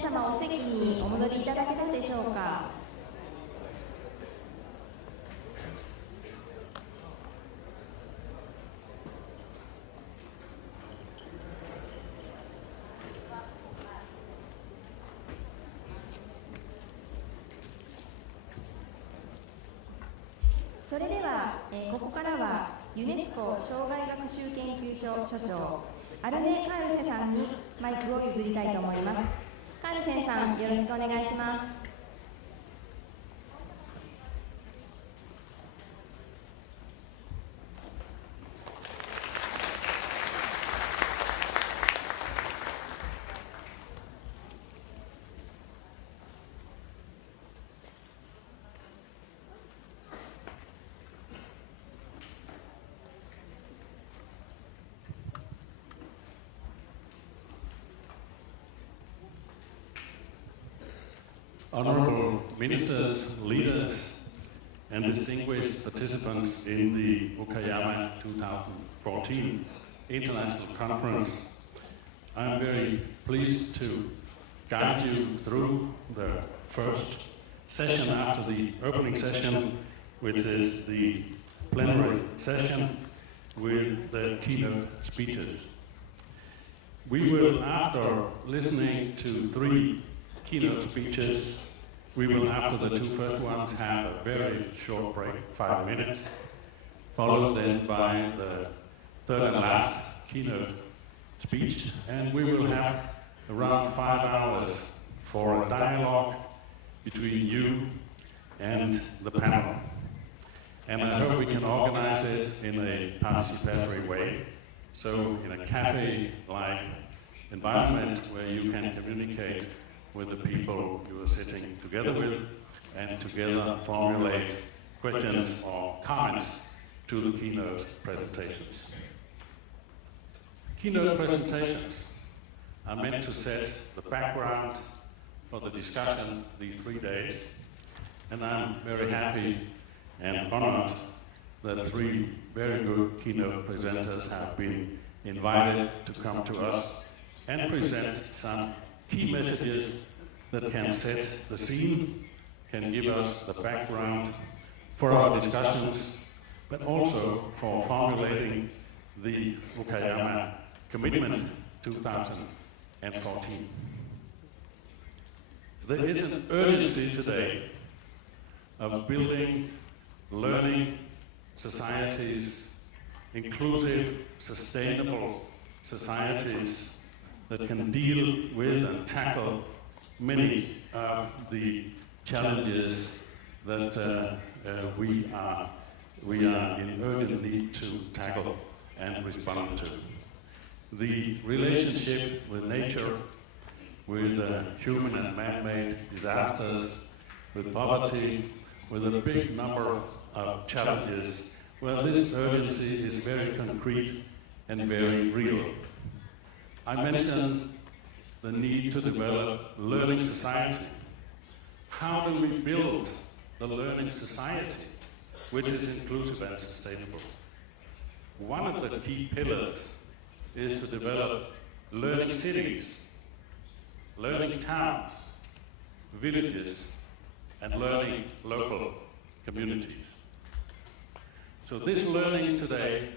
様お席にお戻りいただけたでしょうか。それでは、ここからはユネスコ障害学習研究所所長アルネ・カールセさんにマイクを譲りたいと思います。カールセさん、よろしくお願いします。Honorable ministers, leaders, and distinguished participants in the Okayama 2014 International Conference, I'm very pleased to guide you through the first session after the opening session, which is the plenary session with the keynote speeches. We will, after listening to 3 keynote speeches, we will, after the 2 first ones, have a very short break, 5 minutes, followed then by the 3rd and last keynote speech, and we will have around 5 hours for a dialogue between you and the panel. And I hope we can organize it in a participatory way, so in a cafe-like environment where you can communicate with the people you are sitting together with and together formulate questions or comments to the keynote presentations. Keynote presentations are meant to set the background for the discussion these 3 days, and I'm very happy and honored that 3 very good keynote presenters have been invited to come to us and present some key messages that can set the scene, can give us the background for our discussions, but also for formulating the Okayama Commitment 2014. There is an urgency today of building learning societies, inclusive, sustainable societies that can deal with and tackle many of the challenges that we are in urgent need to tackle and respond to. The relationship with nature, with human and man-made disasters, with poverty, with a big number of challenges, well, this urgency is very concrete and very real. I mentioned the need to develop learning society. How do we build the learning society which is inclusive and sustainable? One of the key pillars is to develop learning cities, learning towns, villages, and learning local communities. So this learning today,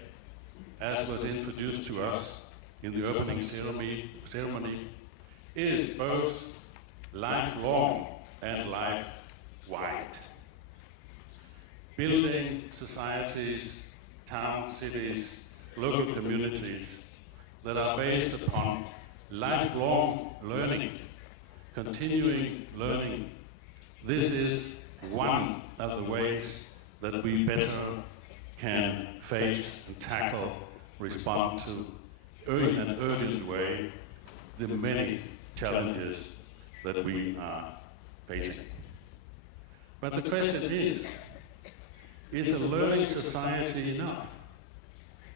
as was introduced to us in the opening ceremony, is both lifelong and life-wide. Building societies, towns, cities, local communities that are based upon lifelong learning, continuing learning. This is one of the ways that we better can face and tackle, respond to in an urgent way the many challenges that we are facing. But the question is a learning society enough?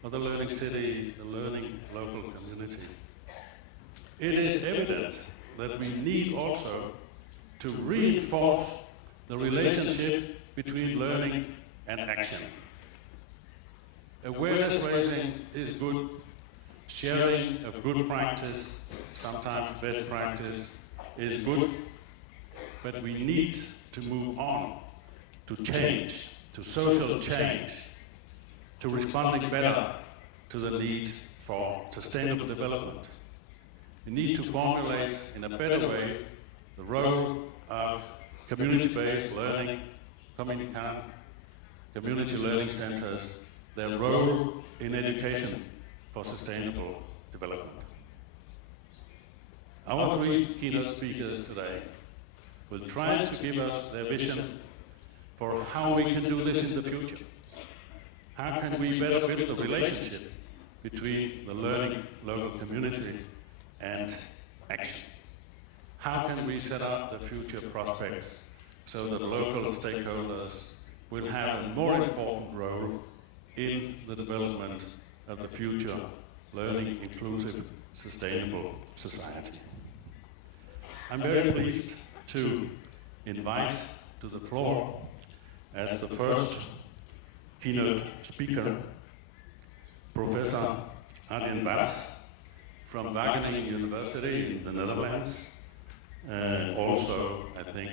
Or the learning city, the learning local community? It is evident that we need also to reinforce the relationship between learning and action. Awareness raising is good, sharing of good practice, sometimes best practice, is good, but we need to move on to change, to social change, to responding better to the need for sustainable development. We need to formulate in a better way the role of community-based learning, Kominkan, community learning centers, their role in education for sustainable development. Our three keynote speakers today will try to give us their vision for how we can do this in the future. How can we better build the relationship between the learning local community and action? How can we set up the future prospects so that local stakeholders will have a more important role in the development of the future learning, inclusive, sustainable society? I'm very pleased to invite to the floor as the first keynote speaker, Professor Arjen Bas from Wageningen University in the Netherlands, also, I think,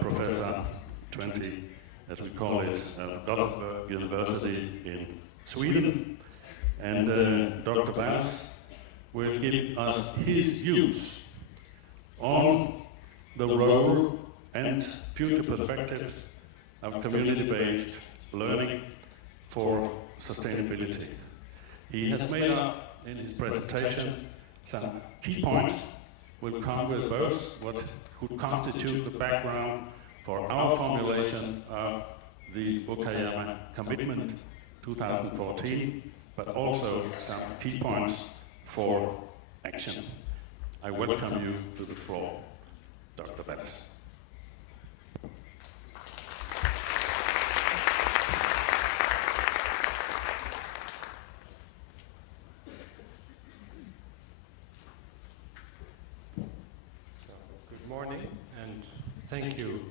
Professor 20, as we call it, Gothenburg University in Sweden. And Dr. Bas will give us his views on the role and future perspectives of community-based learning for sustainability. He has made up in his presentation some key points. We'll come with both what could constitute the background for our formulation of the Okayama Commitment 2014, but also some key points for action. I welcome you to the floor, Dr. Bas. Good morning, and thank you,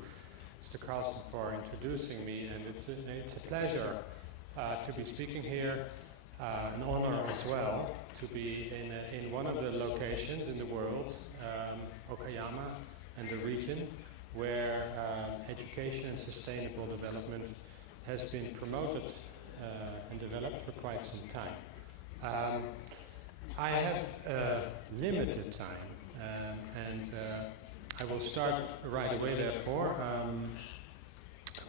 Mr. Carlson, for introducing me. And it's a pleasure to be speaking here, an honor as well to be in one of the locations in the world, Okayama and the region, where education and sustainable development has been promoted and developed for quite some time. I have limited time, and I will start right away, therefore.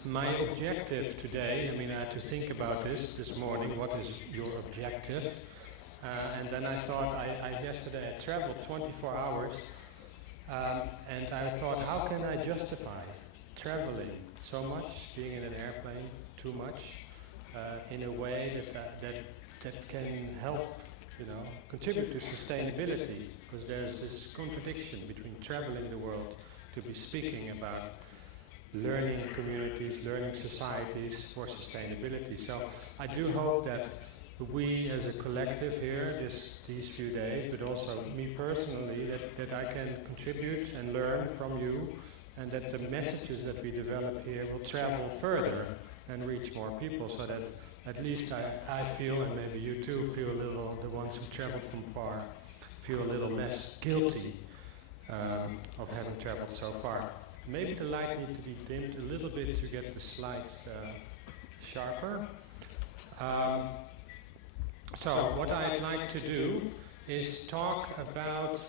My objective today, I had to think about this morning, what is your objective? And then I thought, yesterday I traveled 24 hours, and I thought, how can I justify traveling so much, being in an airplane too much, in a way that can help, contribute to sustainability, because there's this contradiction between traveling the world to be speaking about learning communities, learning societies for sustainability. So I do hope that we as a collective here, these few days, but also me personally, that I can contribute and learn from you, and that the messages that we develop here will travel further and reach more people, so that at least I feel, and maybe you too feel a little, the ones who traveled from far, feel a little less guilty of having traveled so far. Maybe the light needs to be dimmed a little bit to get the slides sharper. So what I'd like to do is talk about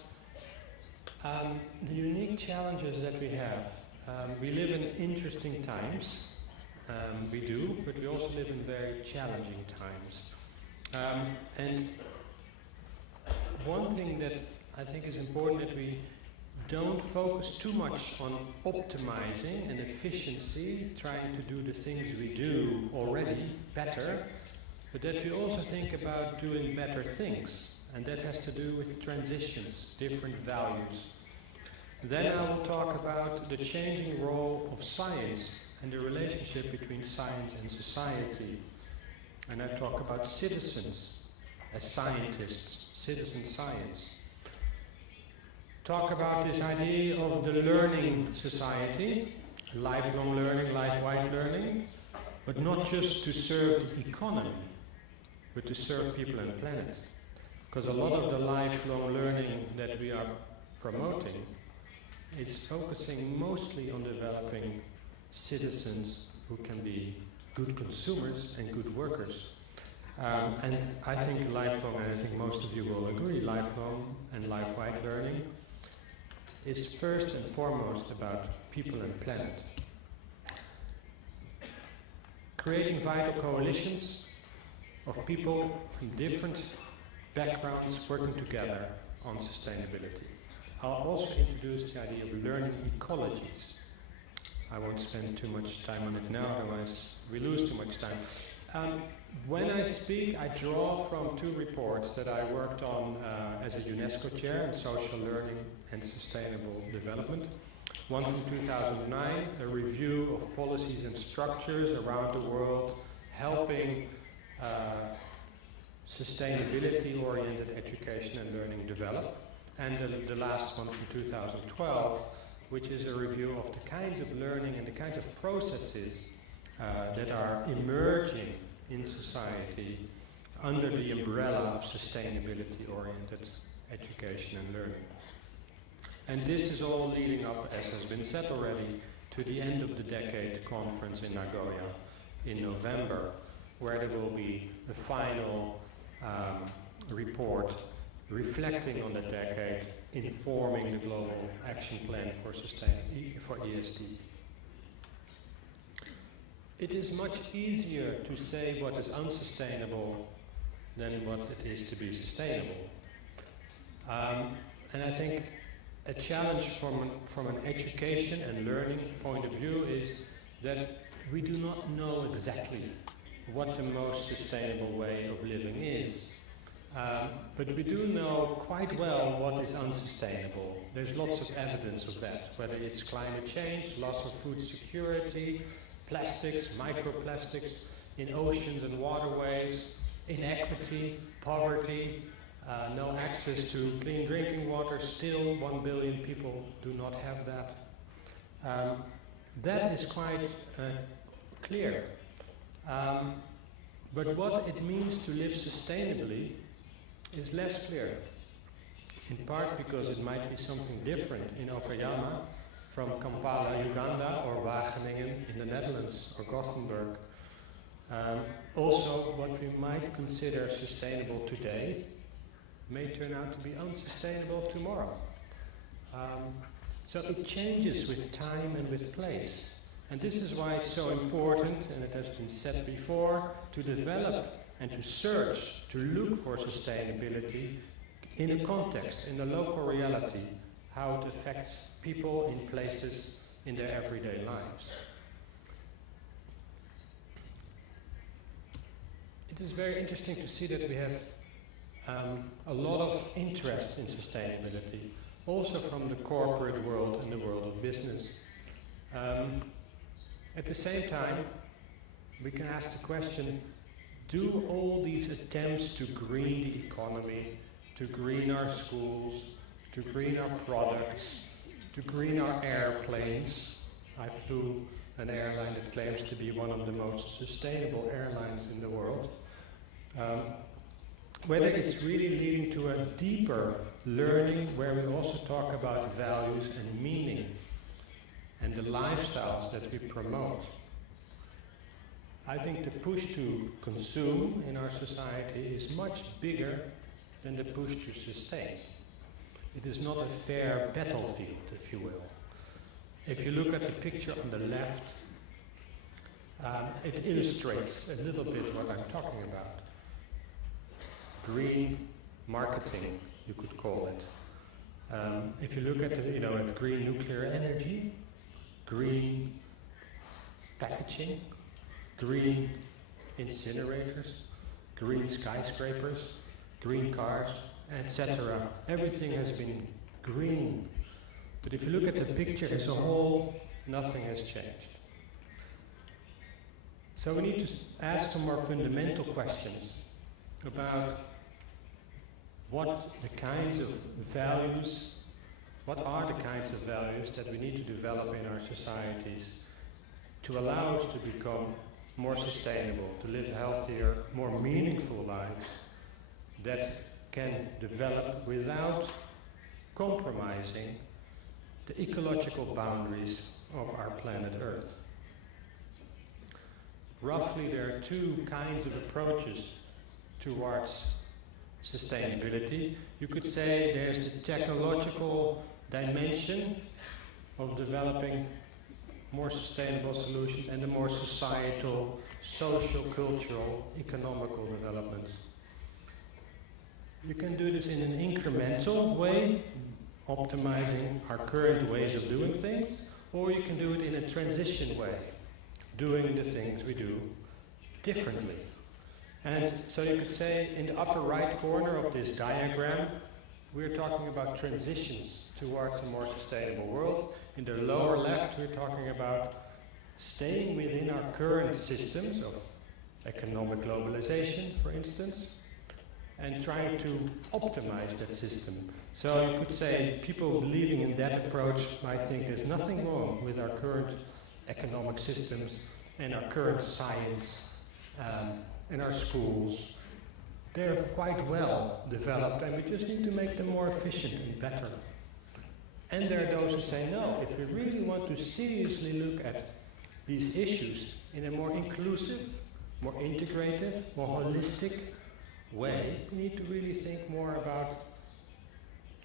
the unique challenges that we have. We live in interesting times. We do, but we also live in very challenging times. And one thing that I think is important, that we don't focus too much on optimizing and efficiency, trying to do the things we do already better, but that we also think about doing better things. And that has to do with transitions, different values. Then I will talk about the changing role of science and the relationship between science and society. And I talk about citizens as scientists, citizen science. Talk about this idea of the learning society, lifelong learning, life-wide learning, but not just to serve the economy, but to serve people and the planet. Because a lot of the lifelong learning that we are promoting is focusing mostly on developing citizens who can be good consumers and good workers. And I think lifelong, and I think most of you will agree, lifelong and life-wide learning is first and foremost about people and planet. Creating vital coalitions of people from different backgrounds working together on sustainability. I'll also introduce the idea of learning ecologies. I won't spend too much time on it now, otherwise we lose too much time. When I speak, I draw from two reports that I worked on as a UNESCO chair in social learning and sustainable development. One from 2009, a review of policies and structures around the world helping sustainability-oriented education and learning develop. And the last one from 2012, which is a review of the kinds of learning and the kinds of processes that are emerging in society under the umbrella of sustainability-oriented education and learning. And this is all leading up, as has been said already, to the end of the decade conference in Nagoya in November, where there will be the final report reflecting on the decade, informing the global action plan for ESD. It is much easier to say what is unsustainable than what it is to be sustainable. And I think a challenge from an education and learning point of view is that we do not know exactly what the most sustainable way of living is. But we do know quite well what is unsustainable. There's lots of evidence of that, whether it's climate change, loss of food security, plastics, microplastics in oceans and waterways, inequity, poverty, no access to clean drinking water. Still 1 billion people do not have that. That is quite clear. But what it means to live sustainably is less clear, in part because it might be something different in Okayama from Kampala, Uganda, or Wageningen in the Netherlands, or Gothenburg. Also, what we might consider sustainable today may turn out to be unsustainable tomorrow. So it changes with time and with place. And this is why it's so important, and it has been said before, to develop and to search, to look for sustainability in a context, in the local reality, how it affects people in places in their everyday lives. It is very interesting to see that we have a lot of interest in sustainability, also from the corporate world and the world of business. At the same time, we can ask the question, do all these attempts to green the economy, to green our schools, to green our products, to green our airplanes? I flew an airline that claims to be one of the most sustainable airlines in the world. Whether it's really leading to a deeper learning where we also talk about values and meaning and the lifestyles that we promote. I think the push to consume in our society is much bigger than the push to sustain. It is not a fair battlefield, if you will. If you look at the picture on the left, it illustrates a little bit what I'm talking about. Green marketing, you could call it. If you look at at green nuclear energy, green packaging, green incinerators, green skyscrapers, green cars, etc. Everything has been green. But if you look at the picture as a whole, nothing has changed. So we need to ask some more fundamental questions about what the kinds of values, what are the kinds of values that we need to develop in our societies to allow us to become more sustainable, to live healthier, more meaningful lives that can develop without compromising the ecological boundaries of our planet Earth. Roughly, there are two kinds of approaches towards sustainability. You could say there's the technological dimension of developing more sustainable solutions and the more societal, social, cultural, economical developments. You can do this in an incremental way, optimizing our current ways of doing things, or you can do it in a transition way, doing the things we do differently. And so you could say in the upper right corner of this diagram, we're talking about transitions towards a more sustainable world. In the lower left, we're talking about staying within our current systems of economic globalization, for instance, and trying to optimize that system. So you could say people believing in that approach might think there's nothing wrong with our current economic systems and our current science and our schools. They're quite well developed and we just need to make them more efficient and better. And there are those who say, no, if we really want to seriously look at these issues in a more inclusive, more integrated, more holistic way, we need to really think more about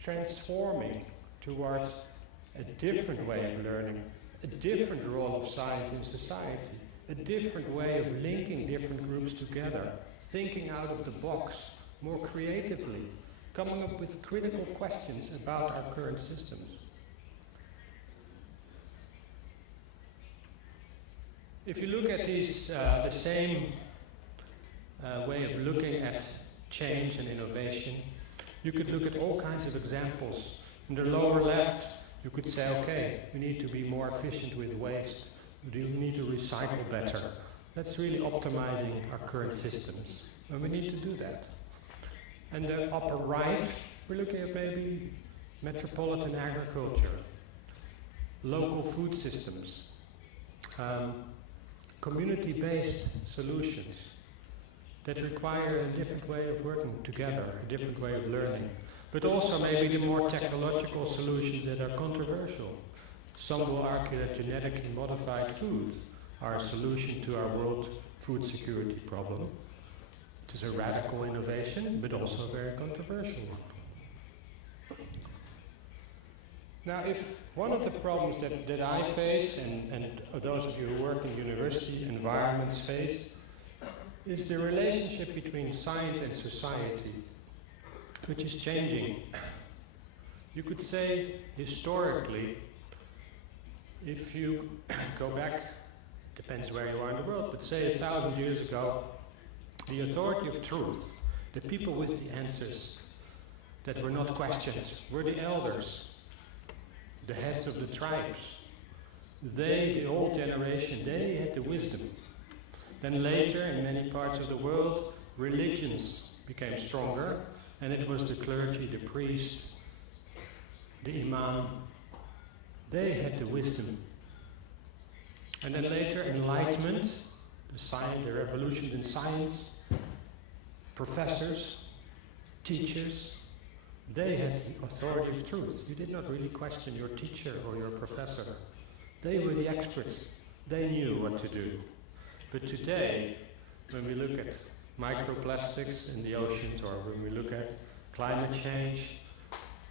transforming towards a different way of learning, a different role of science in society, a different way of linking different groups together, thinking out of the box more creatively, coming up with critical questions about our current systems. If you look at these, the same way of looking at change and innovation, you could look at all kinds of examples. In the lower left, you could say, okay, we need to be more efficient with waste. We need to recycle better. That's really optimizing our current systems. And we need to do that. And the upper right, we're looking at maybe metropolitan agriculture, local food systems, community-based solutions that require a different way of working together, a different way of learning. But also maybe the more technological solutions that are controversial. Some will argue that genetically modified food are a solution to our world food security problem. It is a radical innovation, but also a very controversial one. Now, if one of the problems that I face, and those of you who work in university environments face, is the relationship between science and society, which is changing. You could say, historically, if you go back, depends where you are in the world, but say 1,000 years ago, the authority of truth, the people with the answers that were not questioned, were the elders, the heads of the tribes. They, the old generation, they had the wisdom. Then later, in many parts of the world, religions became stronger, and it was the clergy, the priest, the imam. They had the wisdom. And then later, enlightenment, the revolution in science, professors, teachers, they had the authority of truth. You did not really question your teacher or your professor. They were the experts. They knew what to do. But today, when we look at microplastics in the oceans, or when we look at climate change,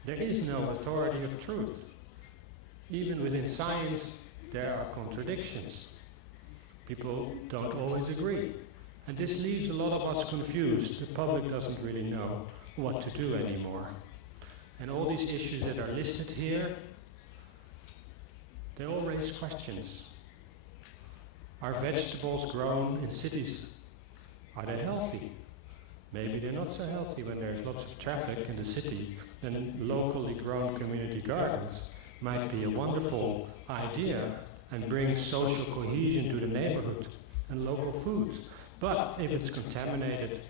there is no authority of truth. Even within science, there are contradictions. People don't always agree. And this leaves a lot of us confused. The public doesn't really know what to do anymore. And all these issues that are listed here, they all raise questions. Are vegetables grown in cities, are they healthy? Maybe they're not so healthy when there's lots of traffic in the city. Then locally grown community gardens might be a wonderful idea and bring social cohesion to the neighborhood and local foods. But if it's contaminated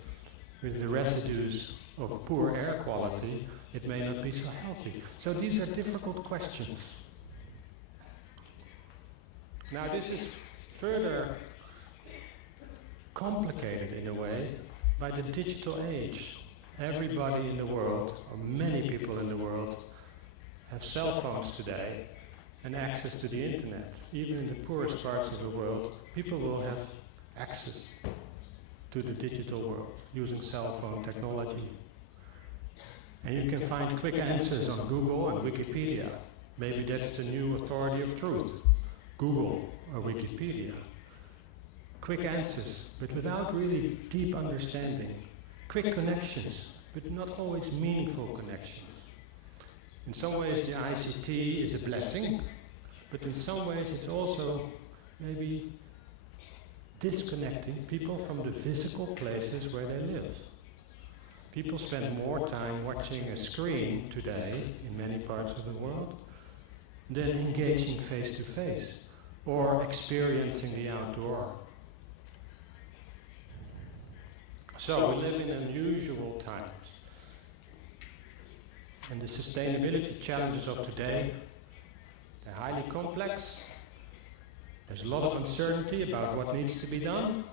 with the residues of poor air quality, it may not be so healthy. So these are difficult questions. Now this is further complicated in a way by the digital age. Everybody in the world, or many people in the world, have cell phones today and access to the internet. Even in the poorest parts of the world, people will have access to the digital world using cell phone technology. And you can find quick answers on Google and Wikipedia. Maybe that's the new authority of truth. Google or Wikipedia. Quick answers, but without really deep understanding. Quick connections, but not always meaningful connections. In some ways the ICT is a blessing, but in some ways it's also maybe disconnecting people from the physical places where they live. People spend more time watching a screen today in many parts of the world than engaging face to face or experiencing the outdoor. So we live in unusual times. And the sustainability challenges of today, they're highly complex. There's a lot of uncertainty about what needs to be done,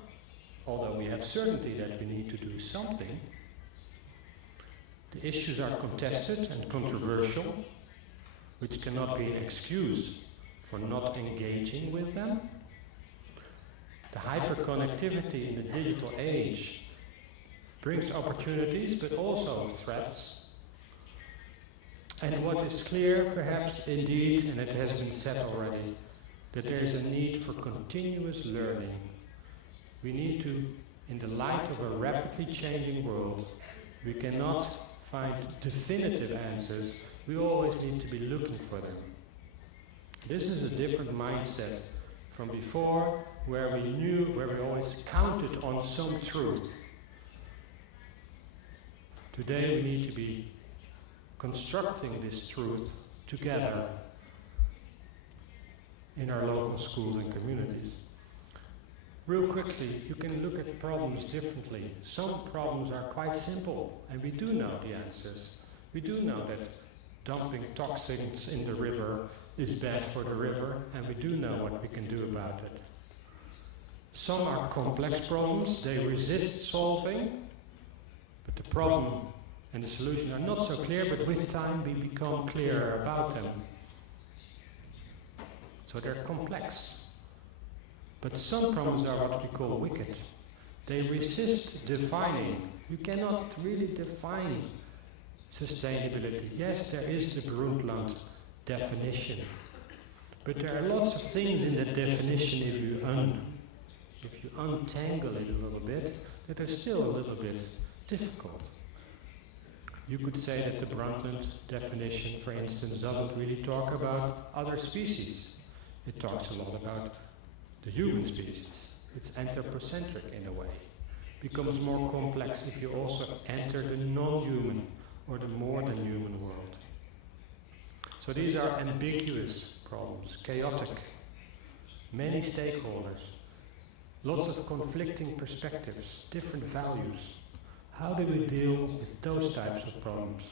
although we have certainty that we need to do something. The issues are contested and controversial, which cannot be an excuse for not engaging with them. The hyperconnectivity in the digital age brings opportunities, but also threats. And what is clear, perhaps indeed, and it has been said already, that there is a need for continuous learning. We need to, in the light of a rapidly changing world, we cannot find definitive answers. We always need to be looking for them. This is a different mindset from before, where we always counted on some truth. Today we need to be constructing this truth together in our local schools and communities. Real quickly, you can look at problems differently. Some problems are quite simple, and we do know the answers. We do know that dumping toxins in the river is bad for the river, and we do know what we can do about it. Some are complex problems, they resist solving, but the problem and the solution are not so clear, but with time we become clearer about them. So they're complex. But some problems are what we call wicked. They resist defining. You cannot really define sustainability. Yes, there is the Brundtland definition. But there are lots of things in that definition, if you untangle it a little bit, that are still a little bit difficult. You could say that the Brundtland definition, for instance, doesn't really talk about other species. It talks a lot about the human species. It's anthropocentric in a way. It becomes more complex if you also enter the non-human or the more than human world. So these are ambiguous problems, chaotic, many stakeholders, lots of conflicting perspectives, different values. How do we deal with those types of problems?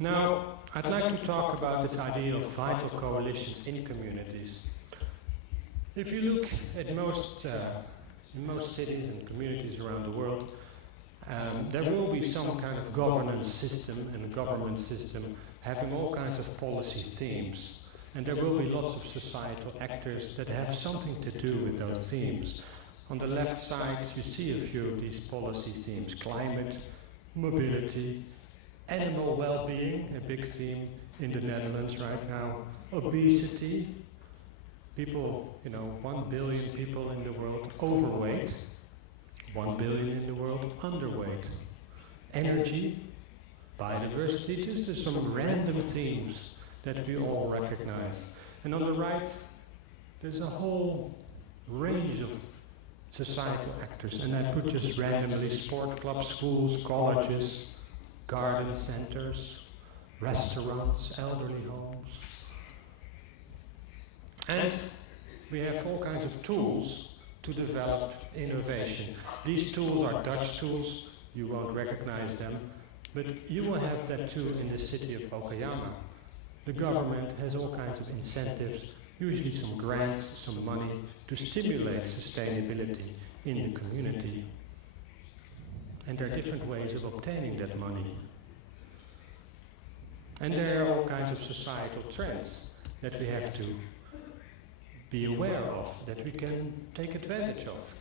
Now, I'd like to talk about this idea of vital coalitions in communities. If you look at in most cities and communities around the world, there will be some kind of governance system and government system having all kinds of policy themes. And there will be lots of societal actors that have something to do with those themes. On the left side, you see a few of these policy themes: climate, mobility, animal well-being, a big theme in the Netherlands right now, obesity, people, 1 billion people in the world overweight, 1 billion in the world underweight, energy, biodiversity. Just as some random themes that we all recognize. And on the right, there's a whole range of societal actors, and I put just randomly sport clubs, schools, colleges, garden centers, restaurants, elderly homes. And we have all kinds of tools to develop innovation. These tools are Dutch tools, you won't recognize them, but you will have that too in the city of Okayama. The government has all kinds of incentives, usually some grants, some money, to stimulate sustainability in the community. and there are different ways of obtaining that money. And there are all kinds of societal trends that we have to be aware of, that we can take advantage of.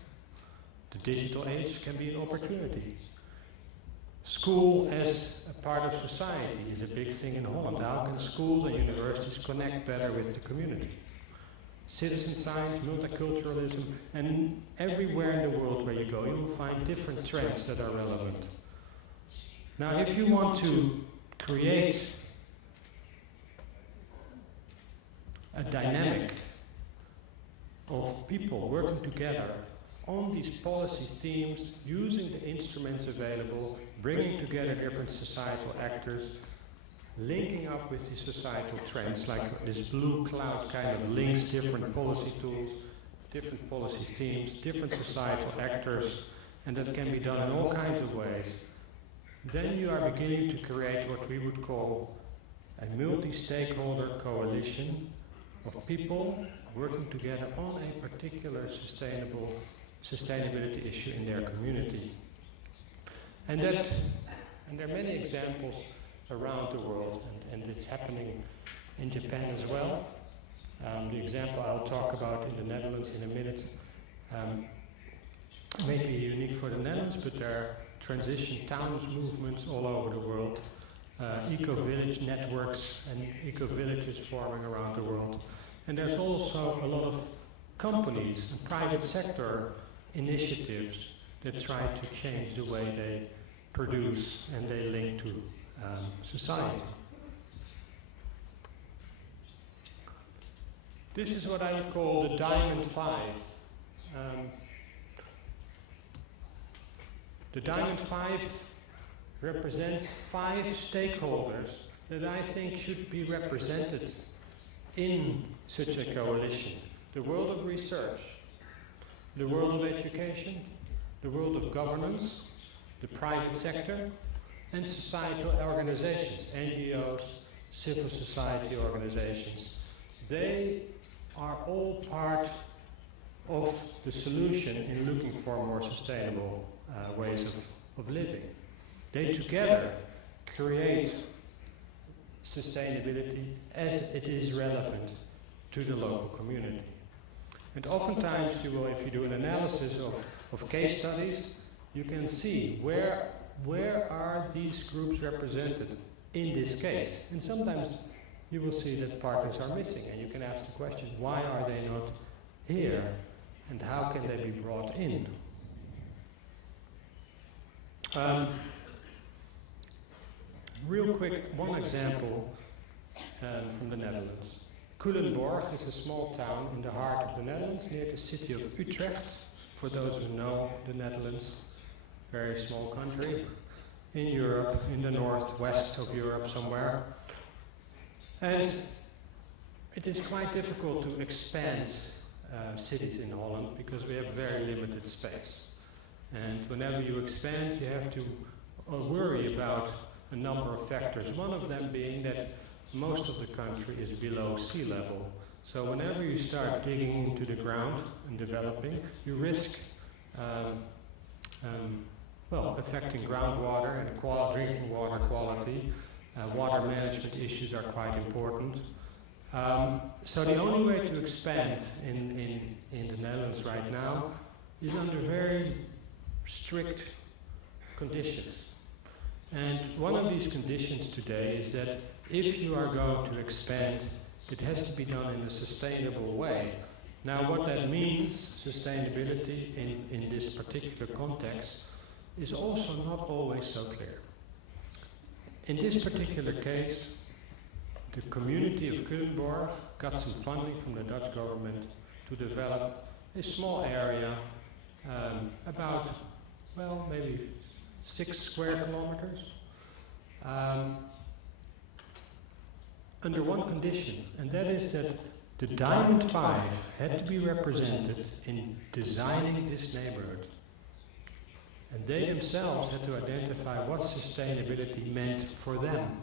The digital age can be an opportunity. School as a part of society is a big thing in Holland. How can schools and universities connect better with the community? Citizen science, multiculturalism, and everywhere in the world where you go, you will find different trends that are relevant. Now, if you want to create a dynamic of people working together on these policy themes, using the instruments available, bringing together different societal actors, linking up with these societal trends, like this blue cloud kind of links different policy tools, different policy themes, different societal actors, and that can be done in all kinds of ways. Then you are beginning to create what we would call a multi-stakeholder coalition of people working together on a particular sustainability issue in their community. And there are many examples around the world, and it's happening in Japan as well. The example I'll talk about in the Netherlands in a minute may be unique for the Netherlands, but there are transition towns movements all over the world, eco-village networks and eco-villages forming around the world. And there's also a lot of companies and private sector initiatives that try to change the way they produce and they link to society. This is what I would call the Diamond Five. The Diamond Five represents 5 stakeholders that I think should be represented in such a coalition. The world of research, the world of education, the world of governance, the private sector, and societal organizations, NGOs, civil society organizations. They are all part of the solution in looking for more sustainable ways of living. They together create sustainability as it is relevant to the local community. And oftentimes you will, if you do an analysis of case studies, you can see where are these groups represented in this case. And sometimes you will see that partners are missing, and you can ask the question, why are they not here, and how can they be brought in? Real quick, one example from the Netherlands. Culemborg is a small town in the heart of the Netherlands, near the city of Utrecht. For those who know the Netherlands, very small country in Europe, in the northwest of Europe somewhere. And it is quite difficult to expand cities in Holland because we have very limited space. And whenever you expand, you have to worry about a number of factors. One of them being that most of the country is below sea level. So whenever you start digging into the ground and developing, you risk affecting groundwater and drinking water quality. Water management issues are quite important. So the only way to expand in the Netherlands right now is under very strict conditions. And one of these conditions today is that if you are going to expand, it has to be done in a sustainable way. Now what that means, sustainability in this particular context, is also not always so clear. In this particular case, the community of Culemborg got some funding from the Dutch government to develop a small area, about, well, maybe 6 square kilometers, under one condition, and that is that the Diamond Five had to be represented in designing this neighborhood. And they themselves had to identify what sustainability meant for them,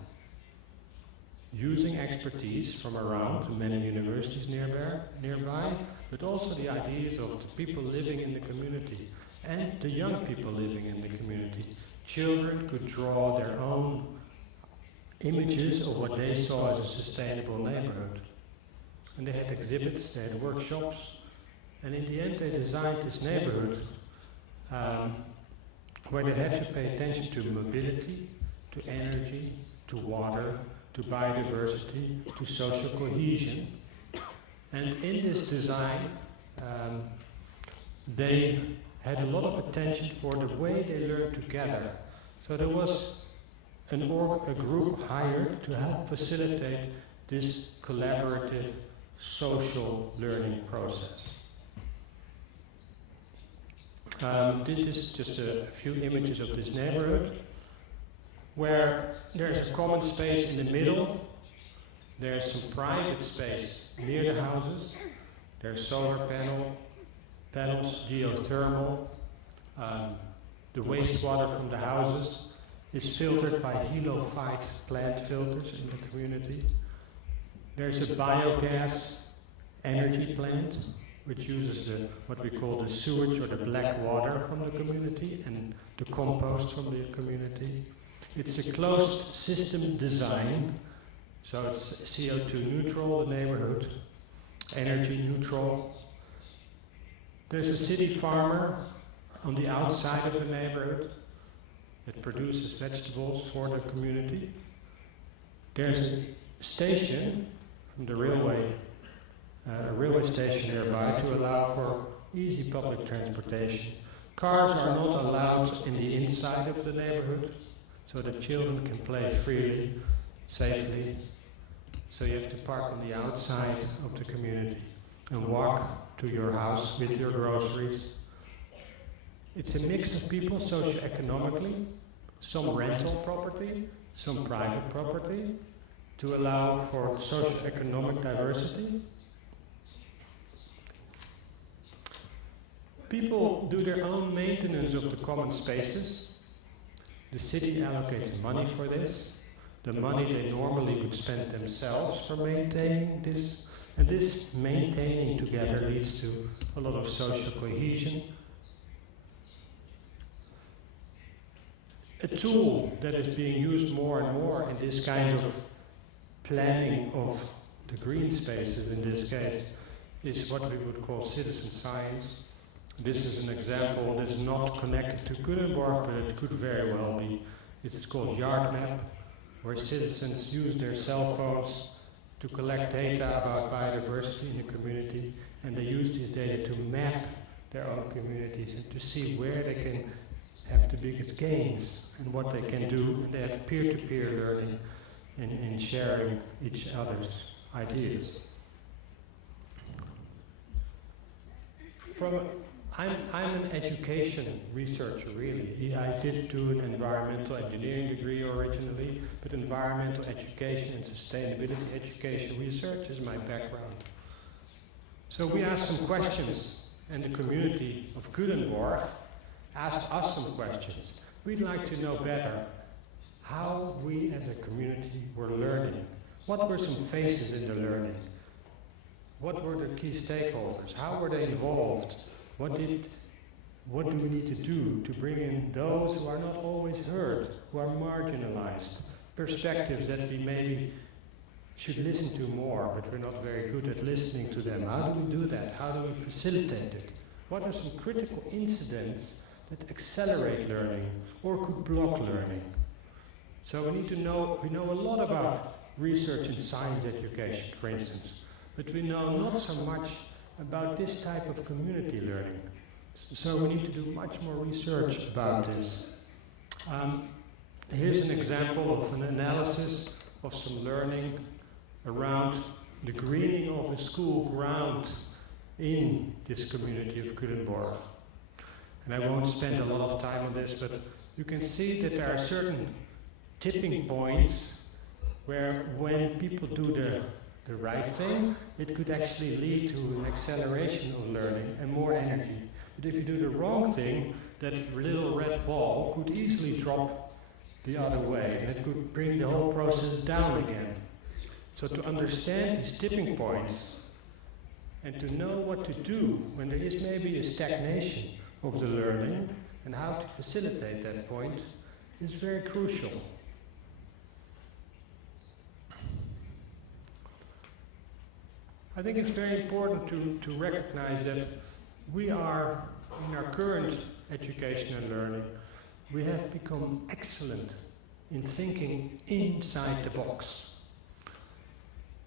using expertise from around many universities nearby, but also the ideas of the people living in the community. and the young people living in the community. Children could draw their own images of what they saw as a sustainable neighborhood. And they had exhibits, they had workshops, and in the end they designed this neighborhood where they had to pay attention to mobility, to energy, to water, to biodiversity, to social cohesion. And in this design, they had a lot of attention for the way they learned together. So there was a group hired to help facilitate this collaborative social learning process. This is just a few images of this neighborhood, where there's a common space in the middle, there's some private space near the houses, there's solar panels, geothermal, the wastewater from the houses is filtered by helophyte plant filters in the community. There's a biogas energy plant, which uses what we call the sewage or the black water from the community and the compost from the community. It's a closed system design, so it's CO2 neutral, the neighborhood, energy neutral. There's a city farmer on the outside of the neighborhood that produces vegetables for the community. There's a station from the railway, a railway station nearby to allow for easy public transportation. Cars are not allowed in the inside of the neighborhood, so that children can play freely, safely. So you have to park on the outside of the community and walk to your house with your groceries. It's a mix of people socioeconomically, some rental property, some private property, to allow for socioeconomic diversity. People do their own maintenance of the common spaces. The city allocates money for this. The money they normally would spend themselves for maintaining this. And this maintaining together leads to a lot of social cohesion. A tool that is being used more and more in this kind of planning of the green spaces in this case is what we would call citizen science. This is an example that is not connected to Culemborg, but it could very well be. It's called YardMap, where citizens use their cell phones to collect data about biodiversity in the community, and they use this data to map their own communities and to see where they can have the biggest gains and what they can do. They have peer-to-peer learning and sharing each other's ideas. I'm an education researcher, really. I did do an environmental engineering degree originally, but environmental education and sustainability education research is my background. So we asked some questions, and the community of Culemborg asked us some questions. We'd like to know better how we as a community were learning. What were some phases in the learning? What were the key stakeholders? How were they involved? What do we need to do to bring in those who are not always heard, who are marginalized, perspectives that we maybe should listen to more, but we're not very good at listening to them? How do we do that? How do we facilitate it? What are some critical incidents that accelerate learning or could block learning? So we need to know, we know a lot about research in science education, for instance, but we know not so much about this type of community learning. So we need to do much more research about this. Here's an example of an analysis of some learning around the greening of a school ground in this community of Culemborg. And I won't spend a lot of time on this, but you can see that there are certain tipping points where when people do the right thing, it could actually lead to an acceleration of learning and more energy. But if you do the wrong thing, that little red ball could easily drop the other way, and it could bring the whole process down again. So to understand these tipping points, and to know what to do when there is maybe a stagnation of the learning and how to facilitate that point is very crucial. I think it's very important to recognize that we are, in our current education and learning, we have become excellent in thinking inside the box.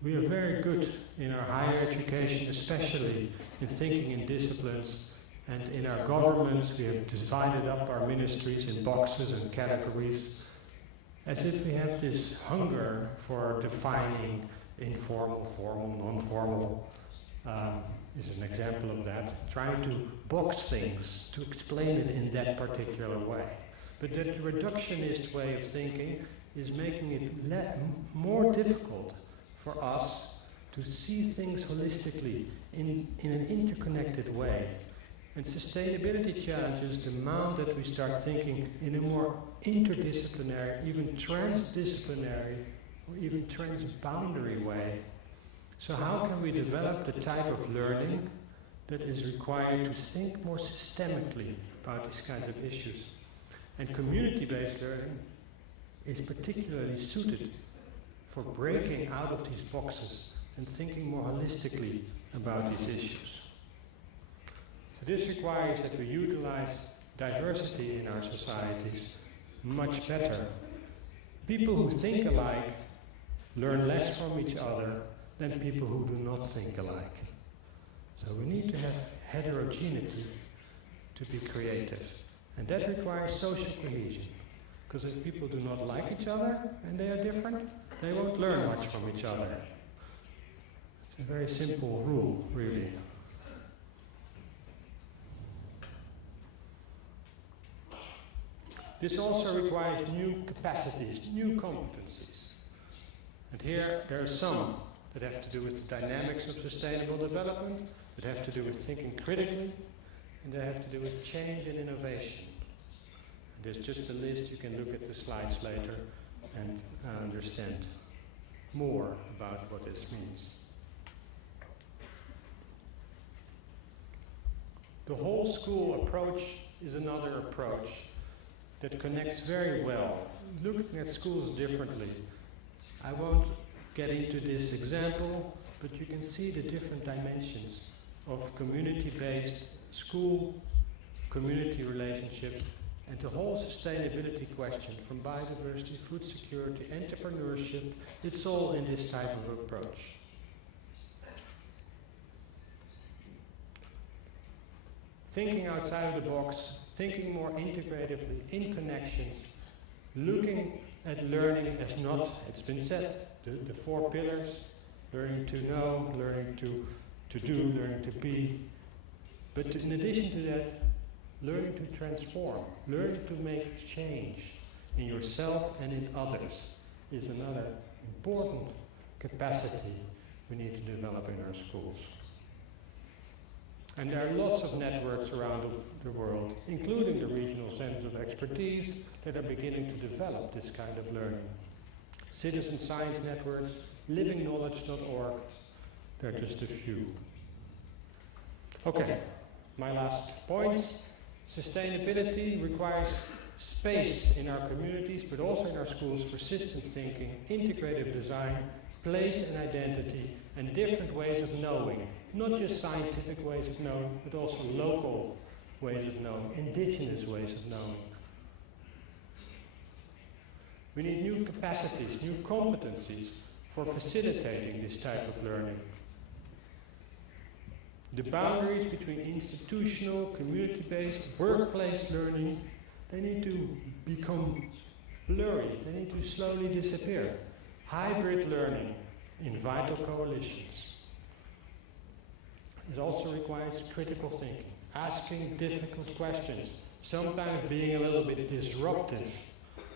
We are very good in our higher education, especially in thinking in disciplines, and in our governments we have divided up our ministries in boxes and categories, as if we have this hunger for defining informal, formal, non-formal, is an example of that, trying to box things, to explain it in that particular way. But that reductionist way of thinking is making it more difficult for us to see things holistically in an interconnected way. And sustainability challenges demand that we start thinking in a more interdisciplinary, even transdisciplinary, or even transboundary way. So how can we develop the type of learning that is required to think more systemically about these kinds of issues? And community-based learning is particularly suited for breaking out of these boxes and thinking more holistically about these issues. So this requires that we utilize diversity in our societies much better. People who think alike learn less from each other than people who do not think alike. So we need to have heterogeneity to be creative. And that requires social cohesion. Because if people do not like each other and they are different, they won't learn much from each other. It's a very simple rule, really. This also requires new capacities, new competencies. And here there are some that have to do with the dynamics of sustainable development, that have to do with thinking critically, and they have to do with change and innovation. And there's just a list, you can look at the slides later and understand more about what this means. The whole school approach is another approach that connects very well, looking at schools differently. I won't get into this example, but you can see the different dimensions of community-based school, community relationship, and the whole sustainability question, from biodiversity, food security, entrepreneurship, it's all in this type of approach. Thinking outside of the box, thinking more integratively, in connections, looking at learning as not, it's been said, the four pillars, learning to know, learning to do, learning to be. But in addition to that, learning to transform, learning to make change in yourself and in others is another important capacity we need to develop in our schools. And there are lots of networks around the world, including the regional centers of expertise, that are beginning to develop this kind of learning. Citizen science networks, livingknowledge.org, they're just a few. Okay, my last points. Sustainability requires space in our communities, but also in our schools, for system thinking, integrative design, place and identity, and different ways of knowing. Not just scientific ways of knowing, but also local ways of knowing, indigenous ways of knowing. We need new capacities, new competencies for facilitating this type of learning. The boundaries between institutional, community-based, workplace learning, they need to become blurry, they need to slowly disappear. Hybrid learning in vital coalitions. It also requires critical thinking, asking difficult questions, sometimes being a little bit disruptive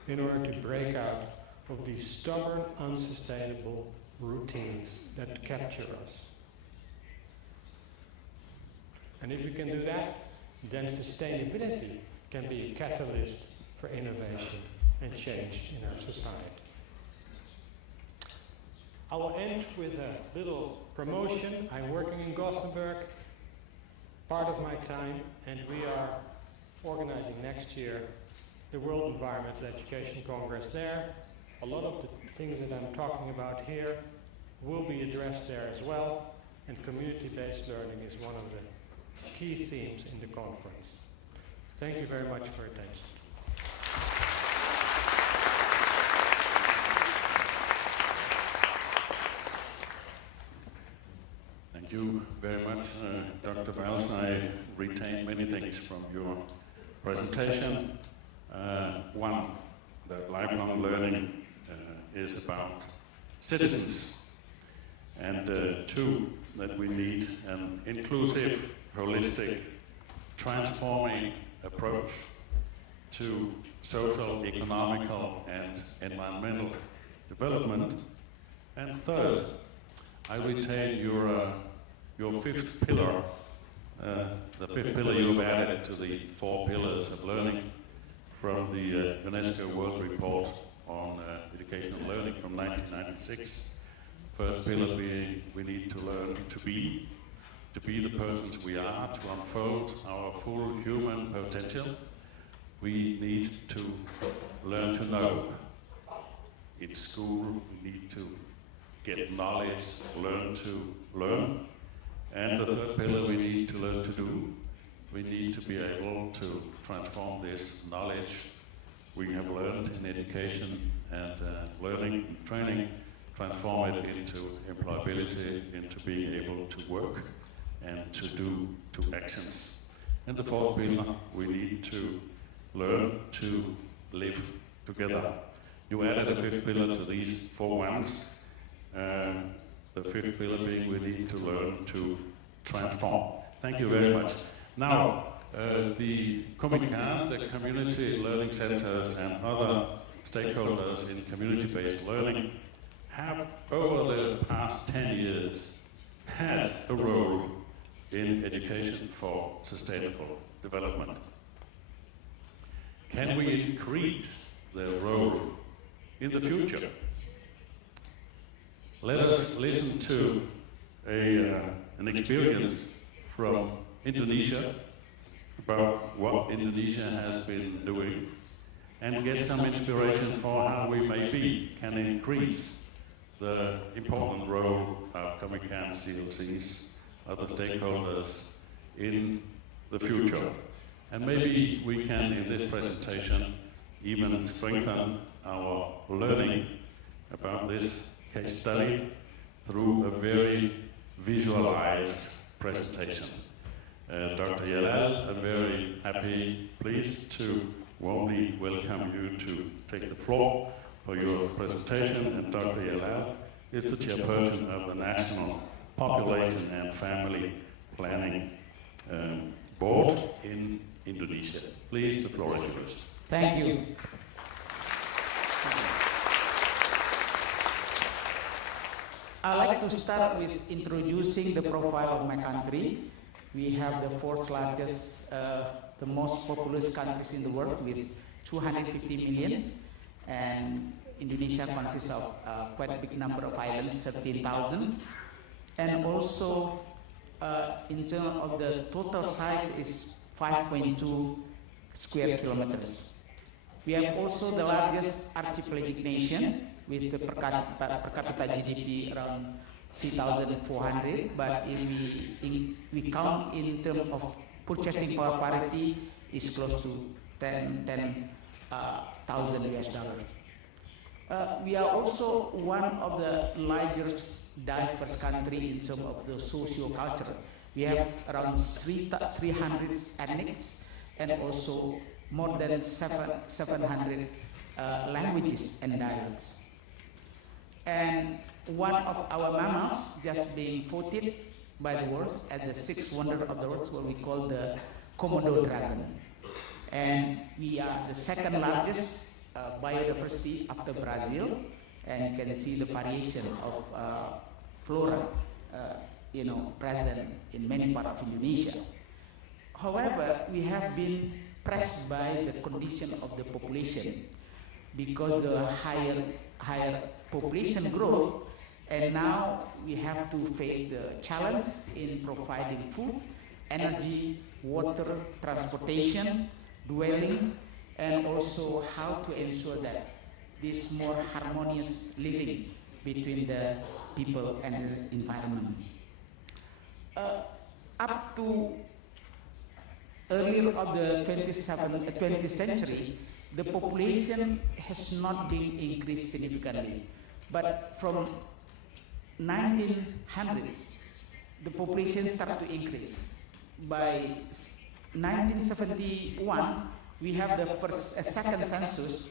in order to break out of these stubborn, unsustainable routines that capture us. And if we can do that, then sustainability can be a catalyst for innovation and change in our society. I will end with a little promotion. I'm working in Gothenburg part of my time, and we are organizing next year the World Environmental Education Congress there. A lot of the things that I'm talking about here will be addressed there as well, and community-based learning is one of the key themes in the conference. Thank you very much for your attention. Thank you very much, Dr. Wells. I retained many things from your presentation. One, that lifelong learning is about citizens. And two, that we need an inclusive, holistic, transforming approach to social, economical, and environmental development. And third, I retain your fifth pillar, the fifth pillar you've added to the 4 pillars of learning from the UNESCO World Report on Educational Learning from 1996. First pillar being we need to learn to be the persons we are, to unfold our full human potential. We need to learn to know. In school, we need to get knowledge, learn to learn. And the third pillar we need to learn to do. We need to be able to transform this knowledge we have learned in education and learning and training, transform it into employability, into being able to work and to do actions. And the fourth pillar, we need to learn to live together. You added a fifth pillar to these 4 ones. The fifth pillar being we need to learn to transform. Thank you very much. Now, the Kominkan, the community learning centers and other stakeholders in community-based learning have, over the past 10 years, had a role in education for sustainable development. Can we increase their role in the future? Let us listen to an experience from Indonesia about what Indonesia has been doing and get some inspiration for how we maybe can increase the important role of Kominkan-CLCs, other stakeholders in the future. And maybe we can, in this presentation, even strengthen our learning about this case study through a very visualized presentation. Dr. Yelal, I'm very happy, pleased to warmly welcome you to take the floor for your presentation. And Dr. Yelal is the chairperson of the National Population and Family Planning Board in Indonesia. Please, the floor is yours. Thank you. I'd like to start with introducing the profile of my country. We have the 4th largest, the most populous countries in the world with 250 million, and Indonesia consists of quite a big number of islands, 13,000, and also in terms of the total size is 5.2 square kilometers. We have also the largest archipelagic nation with the per capita GDP around 3,400, but if we count in terms of purchasing power parity, is close to 10,000 US dollars. We are also one of the largest diverse country in terms of the socio-culture. We have around 300 ethnics and also more than 700 languages and dialects. And one of our mammals just being voted by the world as the 6th wonder of the world, what we call the Komodo dragon. And we are the 2nd largest biodiversity after Brazil, and you can see the variation of flora present in many parts of Indonesia. However, we have been pressed by the condition of the population because the higher population growth, and now we have to face the challenge in providing food, energy, water, transportation, dwelling, and also how to ensure that this more harmonious living between the people and the environment. Up to earlier of the 20th century, the population has not been increased significantly. But from 1900s, the population started to increase. By 1971, we have the second census,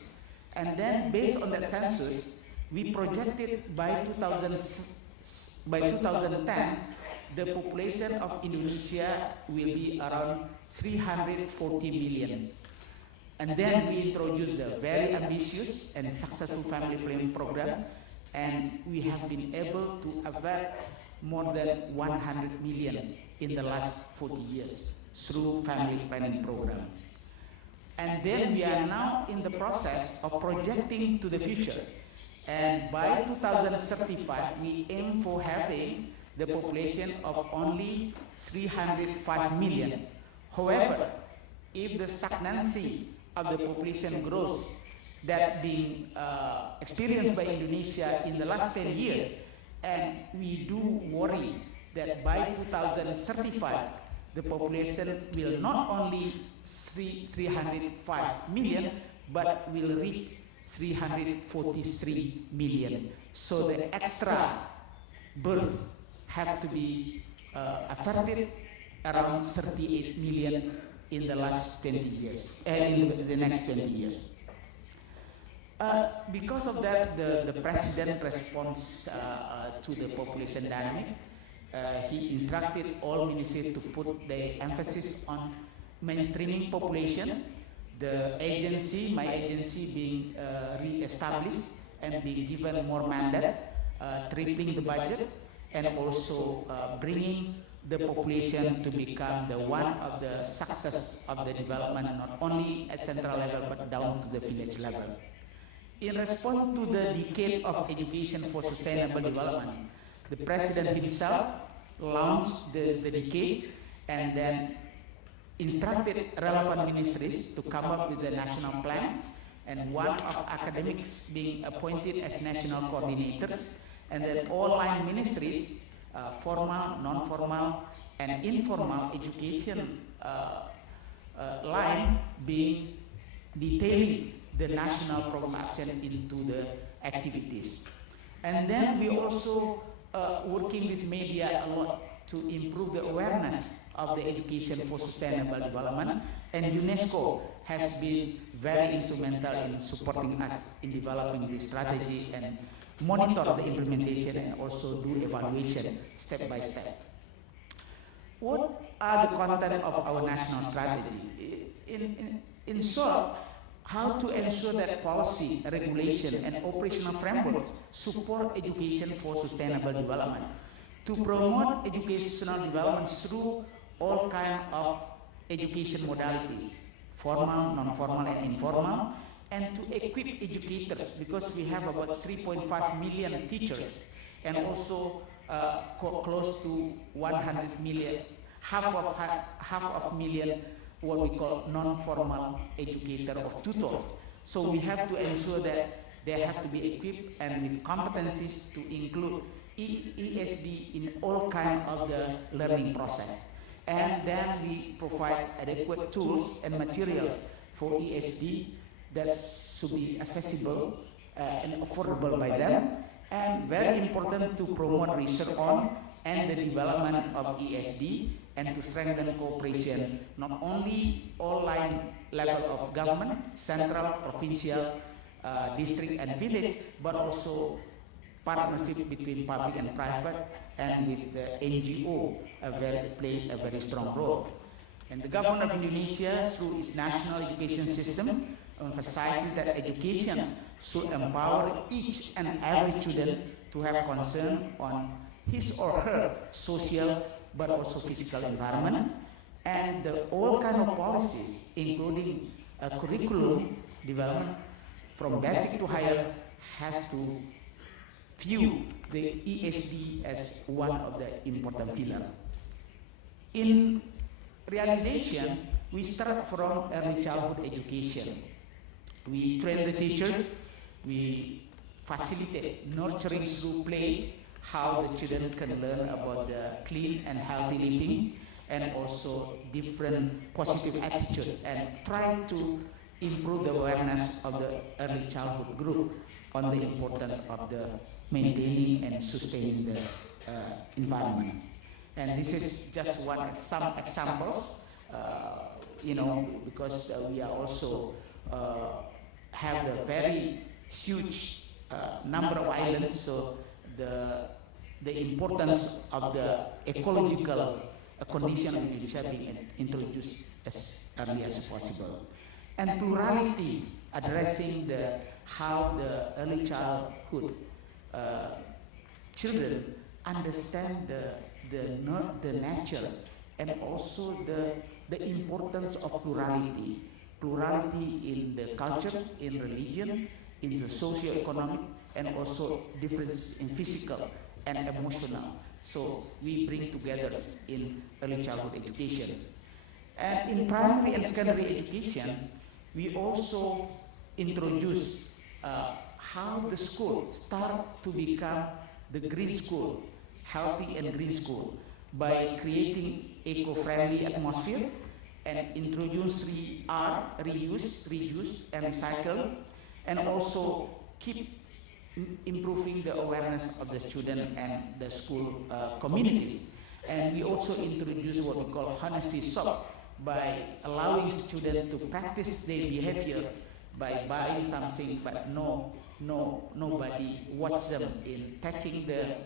and then based on that census, we projected by 2010, the population of Indonesia will be around 340 million. And then we introduced a very ambitious and successful family planning program, and we have been able to avert more than 100 million in the last 40 years through family planning program. And then we are now in the process of projecting to the future. And by 2035, we aim for having the population of only 305 million. However, if the stagnancy of the population growth that being experienced by Indonesia in the last 10 years, and we do worry that by 2035, the population will not only 305 million, but will reach 343 million. So the extra births have to be affected around 38 million in the last 20 years, in the next 20 years. Because of that, the president responds to the population dynamic. He instructed all ministries to put the emphasis on mainstreaming population. The agency, my agency, being re-established and being given more mandate, tripling the budget, and also bringing the population to become the one of the success of the development, not only at central level but down to the village level. In response to the decade of education for sustainable development, the president himself launched the decade and then instructed relevant ministries to come up with a national plan, and one of academics being appointed as national coordinators, and then all line ministries, formal, non-formal, and informal education line being detailing the national program action into the activities. And then we also working with media a lot to improve the awareness of the education for sustainable development, and UNESCO has been very instrumental in supporting us in developing this strategy and monitor the implementation and also do evaluation step by step. What are the content of our national strategy? In short, how to ensure that policy, regulation, and operational frameworks support education for sustainable development, to promote educational development through all kinds of education modalities, formal, non-formal, and informal, and to equip educators, because we have about 3.5 million teachers, and also close to 100 million, half of million what we call non-formal educator of tutors. So we have to ensure that they have to be equipped and with competencies to include ESD in all kinds of the learning process. And then we provide adequate tools and materials for ESD that should be accessible and affordable by them. And very important to promote research on and the development of ESD, and to strengthen cooperation, not only all line level of government, central, provincial, district and village, but also partnership between public and private, and with the NGO play a very strong role. And the government of Indonesia, through its national education system, emphasizes that education should empower each and every student to have concern on his or her social but also physical environment, and all kinds of policies, including curriculum development from basic to higher, has to view the ESD as one of the important pillars. In realization, we start from early childhood education. We train the teachers, we facilitate nurturing through play, how the children can learn about the clean and healthy living, and also different positive attitude, and try to improve the awareness of the early childhood group on the importance of the maintaining and sustaining the environment. And this is just some examples, because we are also have the very huge number of islands, so the importance of the ecological condition of Indonesia being introduced as early as possible. And plurality, addressing how the early childhood children understand the nature, and also the importance of plurality in the culture, in religion, in the socio-economic, and also difference in physical and emotional. So we bring together in early childhood education. And in primary and secondary education, we also introduce how the school start to become the green school, healthy and green school, by creating eco-friendly atmosphere and introduce reuse, and recycle, and also keep improving the awareness of the student and the school communities. And we also introduce what we call honesty shop, by allowing students to practice their behavior by buying something, but nobody watch them in taking the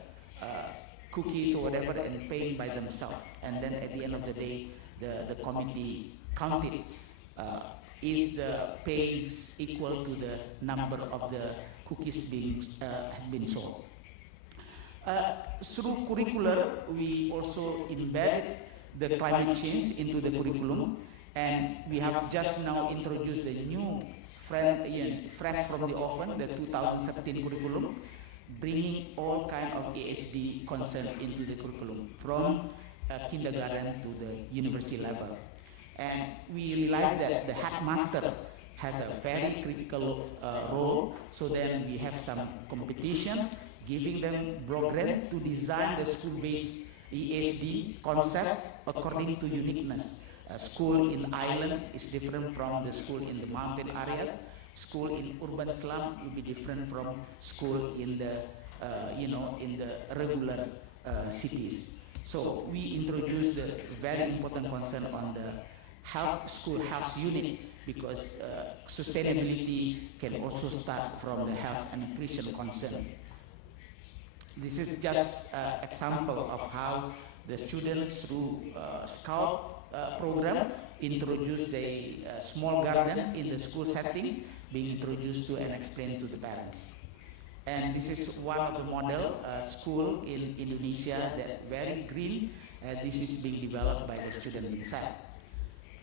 cookies or whatever and paying by themselves. And then at the end of the day, the committee counted is the pay equal to the number of the cookies been sold. Through curricular, we also embed the climate change into the curriculum, and we have just now introduced the new fresh from the oven, the 2017 curriculum, bringing all kind of ESG concern into the curriculum from kindergarten to the university level. And we realize that the headmaster has a very critical role, so then we have some competition, giving them program to design the school-based ESG concept according to uniqueness. A school in island is different from the school in the mountain areas. School in urban slum will be different from school in the in the regular cities. So we introduced a very important concern on the school health unit, because sustainability can also start from the health and nutrition concern. This is just an example of how the students through Scout program introduce a small garden in the school setting, being introduced to and explained to the parents. And this is one of the model school in Indonesia that very green. This is being developed by the student inside.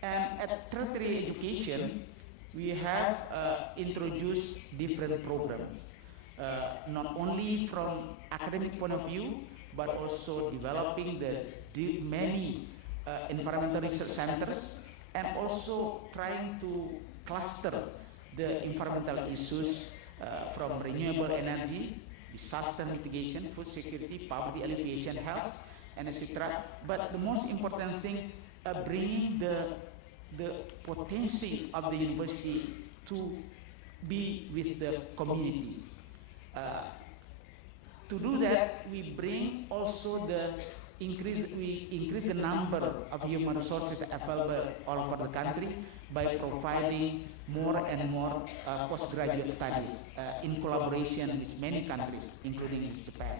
And at tertiary education, we have introduced different programs, not only from academic point of view, but also developing the many environmental research centers, and also trying to cluster the environmental issues from renewable energy, disaster mitigation, food security, poverty alleviation, health, and etc. But the most important thing, bringing the potential of the university to be with the community. To do that, we bring also we increase the number of human resources available all over the country by providing more and more postgraduate studies in collaboration with many countries, including Japan.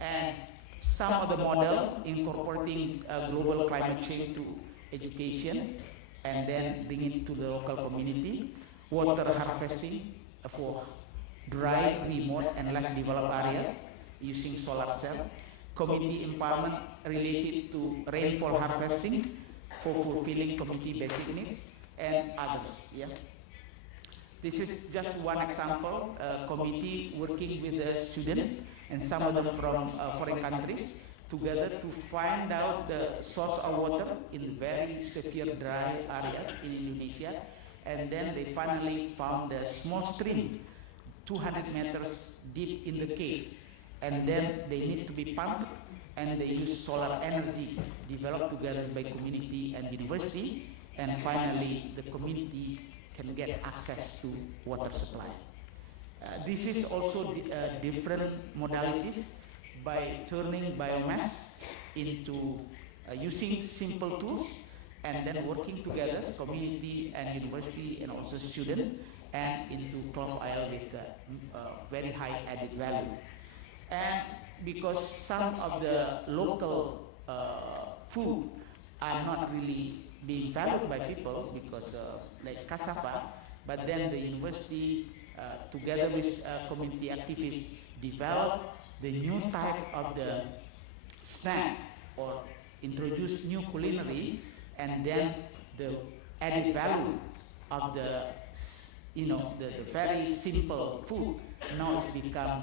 And some of the model incorporating global climate change to education, and then bring it to the local community, water harvesting for dry, remote, and less developed areas using solar cell, community empowerment related to rainfall harvesting for fulfilling community basic needs, and others. Yeah. This is just one example, committee working with the student, and some of them from foreign countries, together to find out the source of water in very severe dry areas in Indonesia, and then they finally found a small stream 200 meters deep in the cave, and then they need to be pumped, and they use solar energy developed together by community and university, and finally the community can get access to water supply. This is also different modalities by turning biomass into using simple tools and then working together, community and university and also student, and into cloth oil with very high added value. And because some of the local food are not really being valued by people, because like cassava, but then the university together with community activists developed the new type of the snack or introduce new culinary, and then the added value of the the very simple food now has become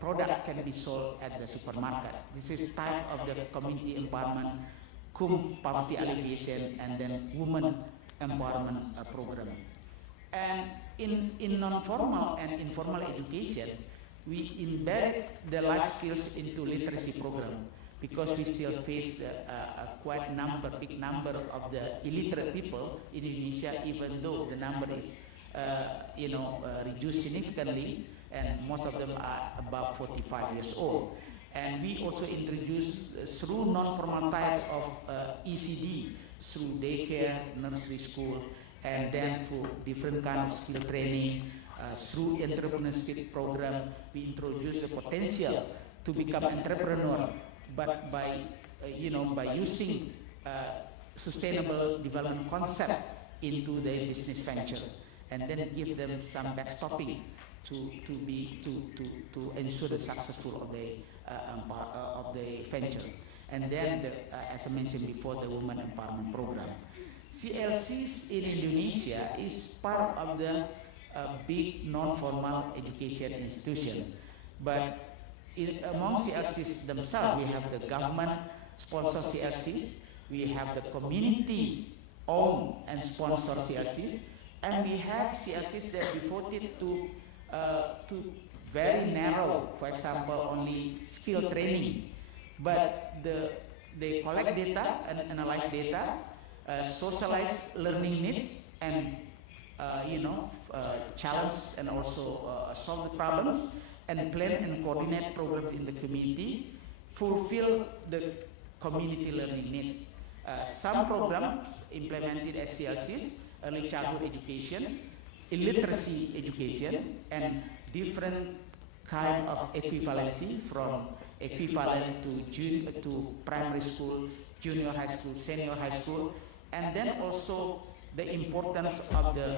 product can be sold at the supermarket. This is type of the community empowerment, poverty alleviation, and then women empowerment program. And in non-formal and informal education, we embed the life skills into literacy program, because we still face a big number of the illiterate people in Indonesia, even though the number is reduced significantly, and most of them are above 45 years old. And we also introduce through non-formal type of ECD, through daycare, nursery school, and then through different kind of skill training, through entrepreneurship program, we introduce the potential to become entrepreneur, but by using sustainable development concept into their business venture, and then give them some backstopping to ensure the successful of the venture. And then, as I mentioned before, the women empowerment program. CLCs in Indonesia is part of the big non-formal education institution, but among CLCs themselves, we have the government-sponsored CLCs, we have the community-owned and sponsored CLCs, and we have CLCs that are devoted to very narrow, for example, only skill training, but they collect data and analyze data, socialize learning needs, and challenge and also solve the problems, and plan and coordinate programs in the community, fulfill the community learning needs. Some programs implemented as CLCs, early childhood education, illiteracy education, and different kind of equivalency, from equivalent to primary school, junior high school, senior high school, and then also the importance of the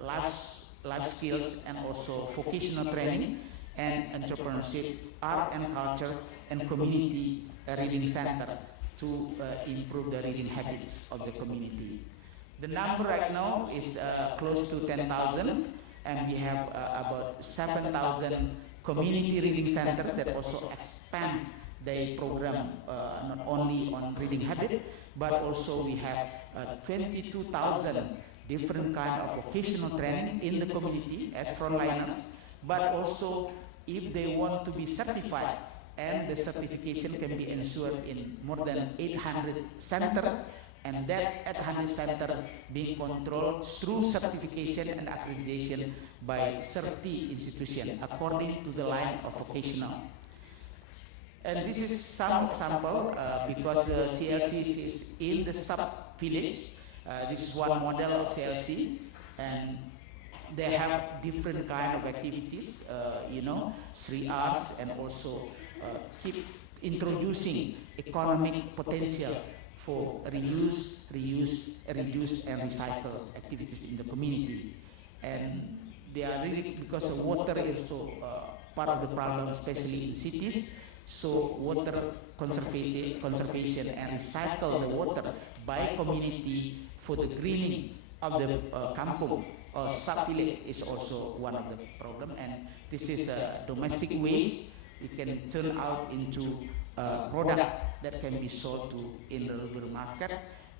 life skills, and also vocational training and entrepreneurship, art and culture, and community reading center to improve the reading habits of the community. The number right now is close to 10,000, and we have about 7,000 community reading centers that also expand the program not only on reading habit, but also we have 22,000 different kind of vocational training in the community as frontliners, but also if they want to be certified, and the certification can be ensured in more than 800 centers, and that 800 centers being controlled through certification and accreditation by 30 institutions according to the line of vocational. And this is some example because the CLC is in the sub-village. This is one model of CLC, and they have different kind of activities, 3 R's, and also keep introducing economic potential for reuse, reduce, and recycle activities in the community. And they are really, because of water is also part of the problem, especially in cities. So water conservation and recycle the water by community for the greening of the kampung or sub-village is also one of the problem. And this is domestic waste it can turn out into a product that can be sold to in the rural market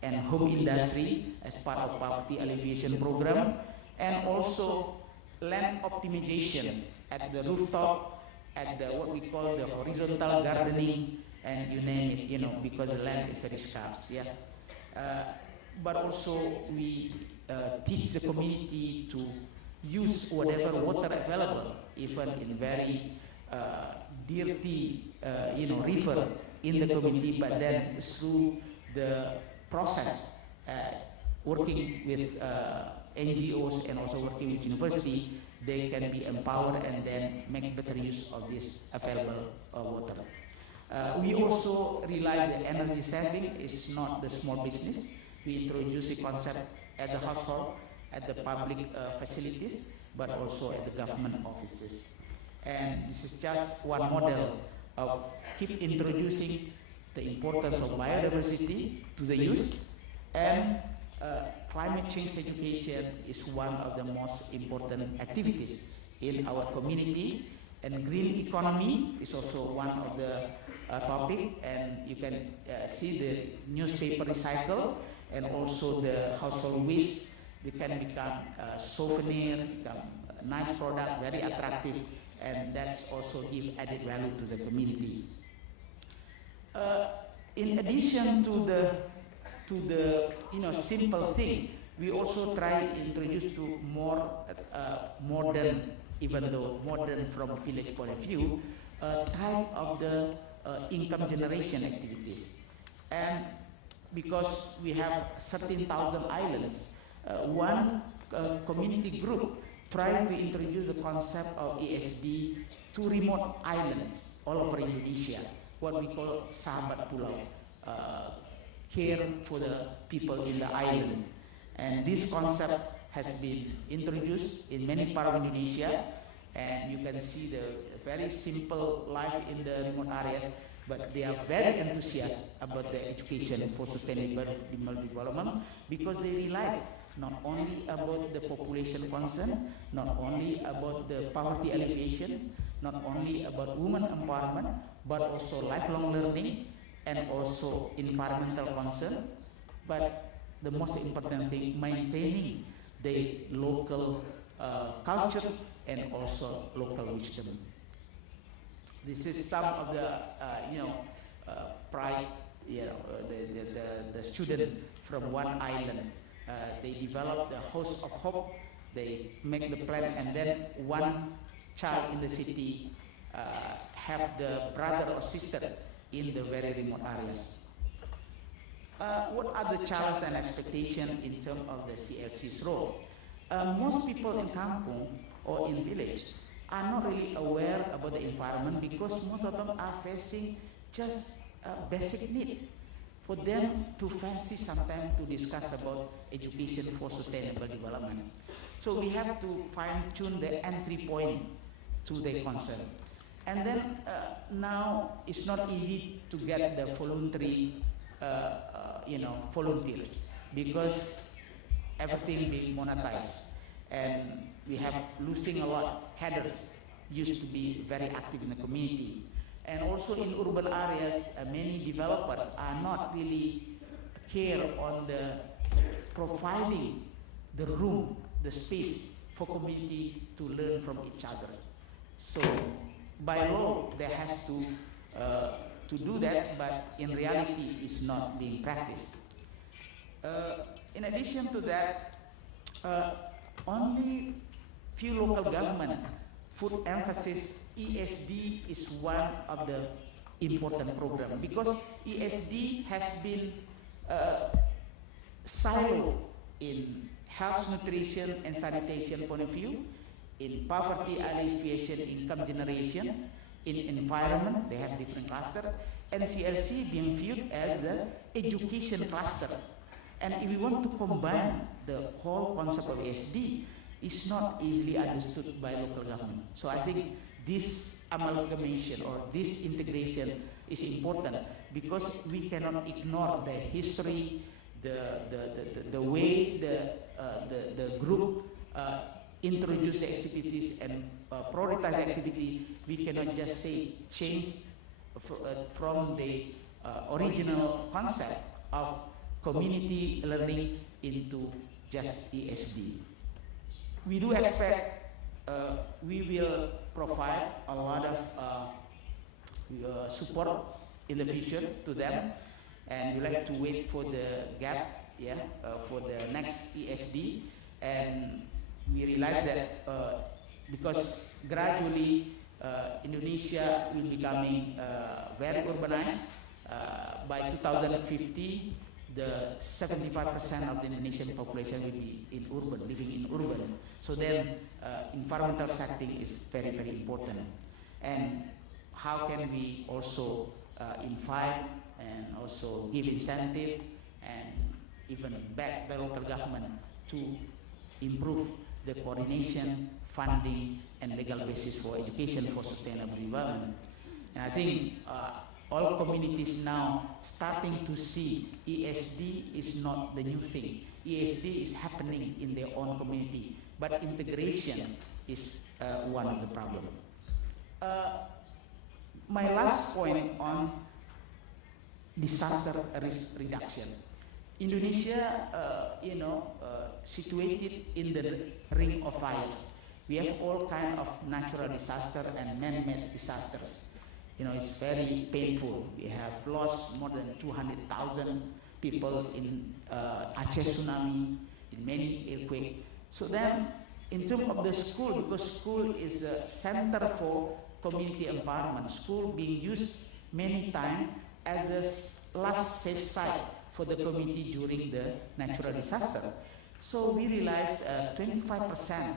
and home industry as part of poverty alleviation program, and also land optimization at the rooftop, at the what we call the horizontal gardening, and you name it, you know, because the land is very scarce. Yeah. But also we teach the community to use whatever water available, even in very dirty, river in the community, but then through the process, working with NGOs and also working with university, they can be empowered and then make better use of this available water. We also realize that energy saving is not the small business. We introduce the concept at the household, at the public facilities, but also at the government offices. And this is just one model of keep introducing the importance of biodiversity to the youth, and climate change education is one of the most important activities in our community, and green economy is also one of the topic, and you can see the newspaper recycle and also the household waste. They can become souvenir, become a nice product, very attractive, and that's also give added value to the community. In addition to the simple thing, we also try to introduce to more modern, even though modern from village point of view, type of the income generation activities. And because we have 13,000 islands, one community group trying to introduce the concept of ESD to remote islands all over Indonesia, what we call Sahabat Pulau, care for the people in the island. And this concept has been introduced in many parts of Indonesia, and you can see the very simple life in the remote areas, but they are very enthusiastic about the education for sustainable development, because they realize not only about the population concern, not only about the poverty alleviation, not only about women empowerment, but also lifelong learning and also environmental concern, but the most important thing, maintaining the local culture and also local wisdom. This is some of the pride, the student from one island. They develop the house of hope. They make the plan, and then one child in the city have the brother or sister in the very remote areas. What are the challenges and expectations in terms of the CLC's role? Most people in kampung or in village are not really aware about the environment, because most of them are facing just a basic need. For them to fancy sometimes to discuss about education for sustainable development. So we have to fine-tune the entry point to their concern. And then now it's not easy to get the voluntary, volunteers, because everything being monetized, and we have losing a lot. Headers used to be very active in the community, and also in urban areas, many developers are not really care on the providing the room, the space for community to learn from each other. So by law, there has to do that, but in reality, it's not being practiced. In addition to that, only few local government put emphasis. ESD is one of the important programs, because ESD has been siloed in health, nutrition, and sanitation point of view, in poverty alleviation, income generation, in environment, they have different clusters, and CLC being viewed as the education cluster. And if we want to combine the whole concept of ESD, it's not easily understood by local government. So I think this amalgamation or this integration is important, because we cannot ignore the history, the way the group introduced the activities and prioritize activity, we cannot just say change from the original concept of community learning into just ESD. We do expect we will provide a lot of support in the future to them, and we like to wait for the gap, for the next ESD, and we realize that because gradually Indonesia will becoming very urbanized. By 2050, the 75% of the Indonesian population will be in urban, living in urban. So then environmental setting is very, very important. And how can we also invite and also give incentive and even back the local government to improve the coordination, funding, and legal basis for education for sustainable development. And I think all communities now starting to see ESD is not the new thing. ESD is happening in their own community, but integration is one of the problems. My last point on disaster risk reduction. Indonesia, situated in the ring of fires. We have all kinds of natural disasters and man-made disasters. It's very painful. We have lost more than 200,000 people in Aceh tsunami, in many earthquakes. So then, in terms of the school, because school is the center for community empowerment, school being used many times as a last safe site for the community during the natural disaster. So we realized 25%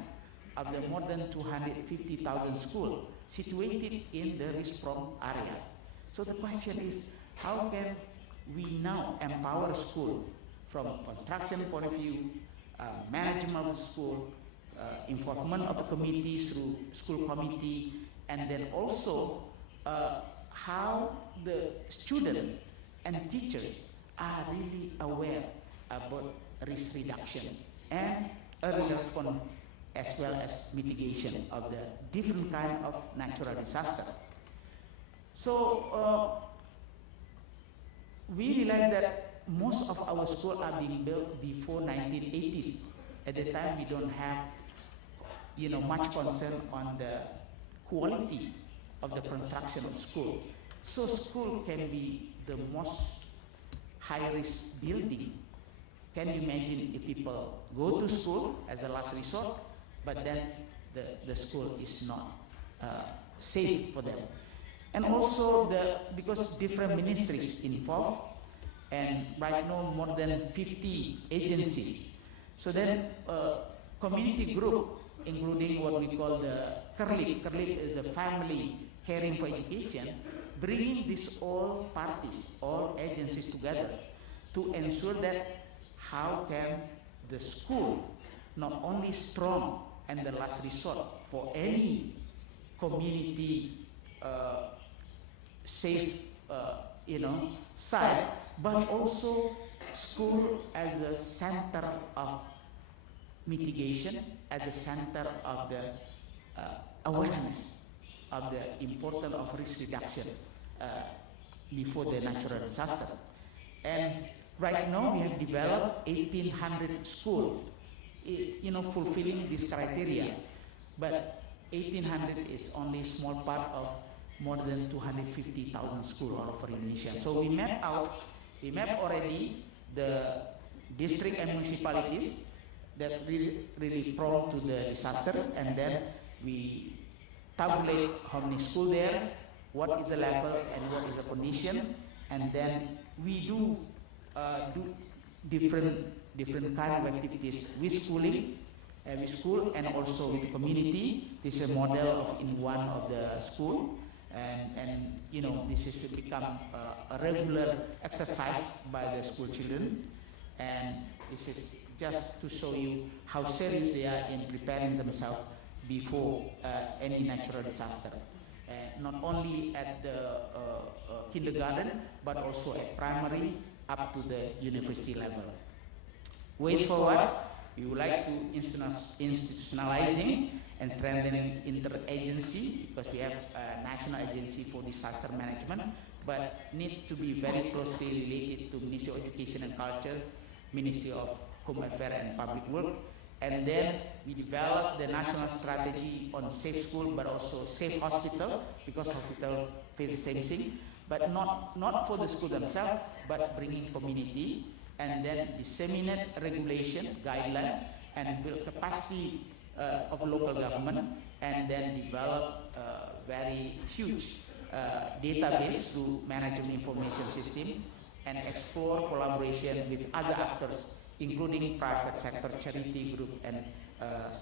of the more than 250,000 schools situated in the risk-prone areas. So the question is, how can we now empower school from construction point of view, management of the school, involvement of the community through school committee, and then also how the students and teachers are really aware about risk reduction and early response as well as mitigation of the different kind of natural disaster. So we realized that most of our schools are being built before 1980s. At the time, we don't have much concern on the quality of the construction of school. So school can be the most high-risk building. Can you imagine if people go to school as a last resort, but then the school is not safe for them? And also because different ministries involved, and right now more than 50 agencies. So then community group, including what we call the CLC is the family caring for education, bringing these all parties, all agencies together to ensure that how can the school not only strong and the last resort for any community safe site, but also school as a center of mitigation, as a center of the awareness of the importance of risk reduction before the natural disaster. And right now we have developed 1,800 schools, fulfilling this criteria. But 1,800 is only a small part of more than 250,000 schools all over Indonesia. So we map already the district and municipalities that really prone to the disaster, and then we tabulate how many schools there, what is the level and what is the condition, and then we do different kind of activities with schooling, with school, and also with the community. This is a model of in one of the school, and this is to become a regular exercise by the school children, and this is just to show you how serious they are in preparing themselves before any natural disaster. Not only at the kindergarten, but also at primary up to the university level. Ways forward, we would like to institutionalizing and strengthening interagency, because we have a national agency for disaster management, but need to be very closely related to Ministry of Education and Culture, Ministry of Home Affairs and Public Work. And then we developed the national strategy on safe school, but also safe hospital, because hospital face the same thing, but not for the school themselves, but bringing community, and then disseminate regulation, guideline, and build capacity of local government, and then develop a very huge database to management information system, and explore collaboration with other actors, including private sector, charity group, and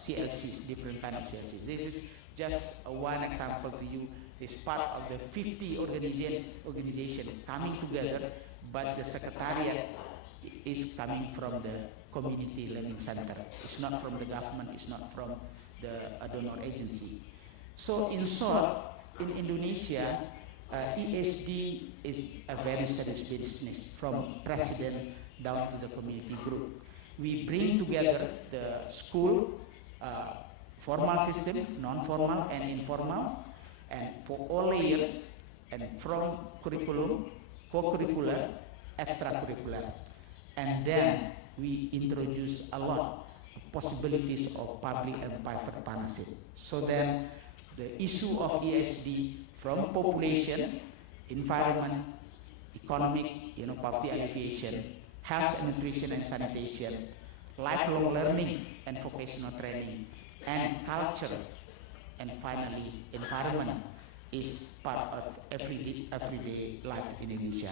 CLCs, different kind of CLCs. This is just one example to you. This part of the 50 organization coming together, but the secretariat is coming from the community learning center. It's not from the government, it's not from the donor agency. So in short, in Indonesia, ESD is a very serious business, from president down to the community group. We bring together the school, formal system, non-formal and informal, and for all layers, and from curriculum, co-curricular, extracurricular. And then we introduce a lot of possibilities of public and private partnership. So then the issue of ESD from population, environment, economic, poverty alleviation, health and nutrition and sanitation, lifelong learning and vocational training, and culture, and finally environment is part of everyday life in Indonesia.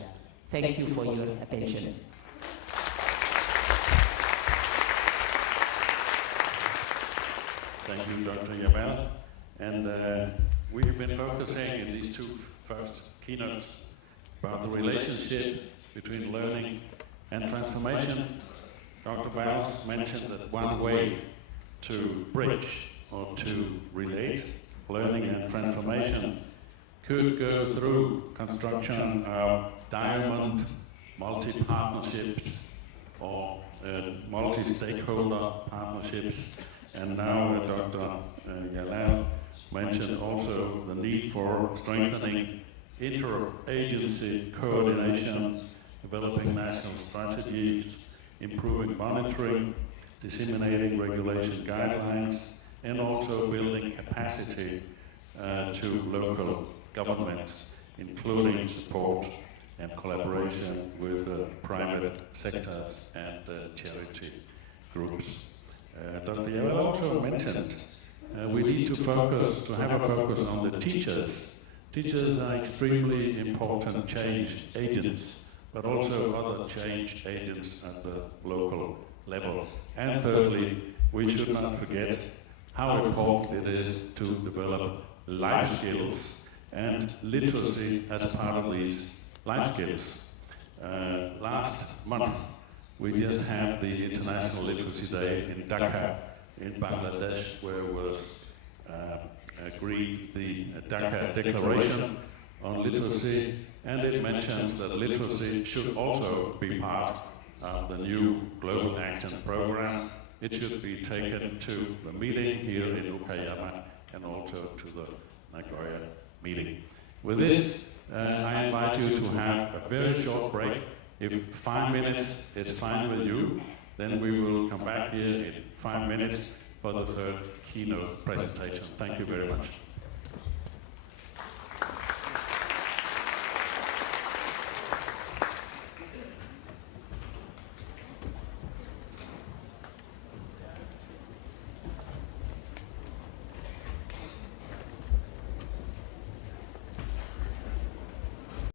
Thank you for your attention. Thank you, Dr. Yabel. And we have been focusing in these two first keynotes about the relationship between learning and transformation. Dr. Bals mentioned that one way to bridge or to relate learning and transformation could go through construction of diamond multi-partnerships or multi-stakeholder partnerships. And now Dr. Yalal mentioned also the need for strengthening interagency coordination, developing national strategies, improving monitoring, disseminating regulation guidelines, and also building capacity to local governments, including support and collaboration with private sectors and charity groups. Dr. Yawel also mentioned we need to have a focus on the teachers. Teachers are extremely important change agents, but also other change agents at the local level. And thirdly, we should not forget how important it is to develop life skills and literacy as part of these life skills. Last month, we just had the International Literacy Day in Dhaka, in Bangladesh, where was agreed the Dhaka Declaration on Literacy, and it mentions that literacy should also be part of the new Global Action Program. It should be taken to the meeting here in Okayama and also to the Nagoya meeting. With this, I invite you to have a very short break. If 5 minutes is fine with you, then we will come back here in 5 minutes for the third keynote presentation. Thank you very much.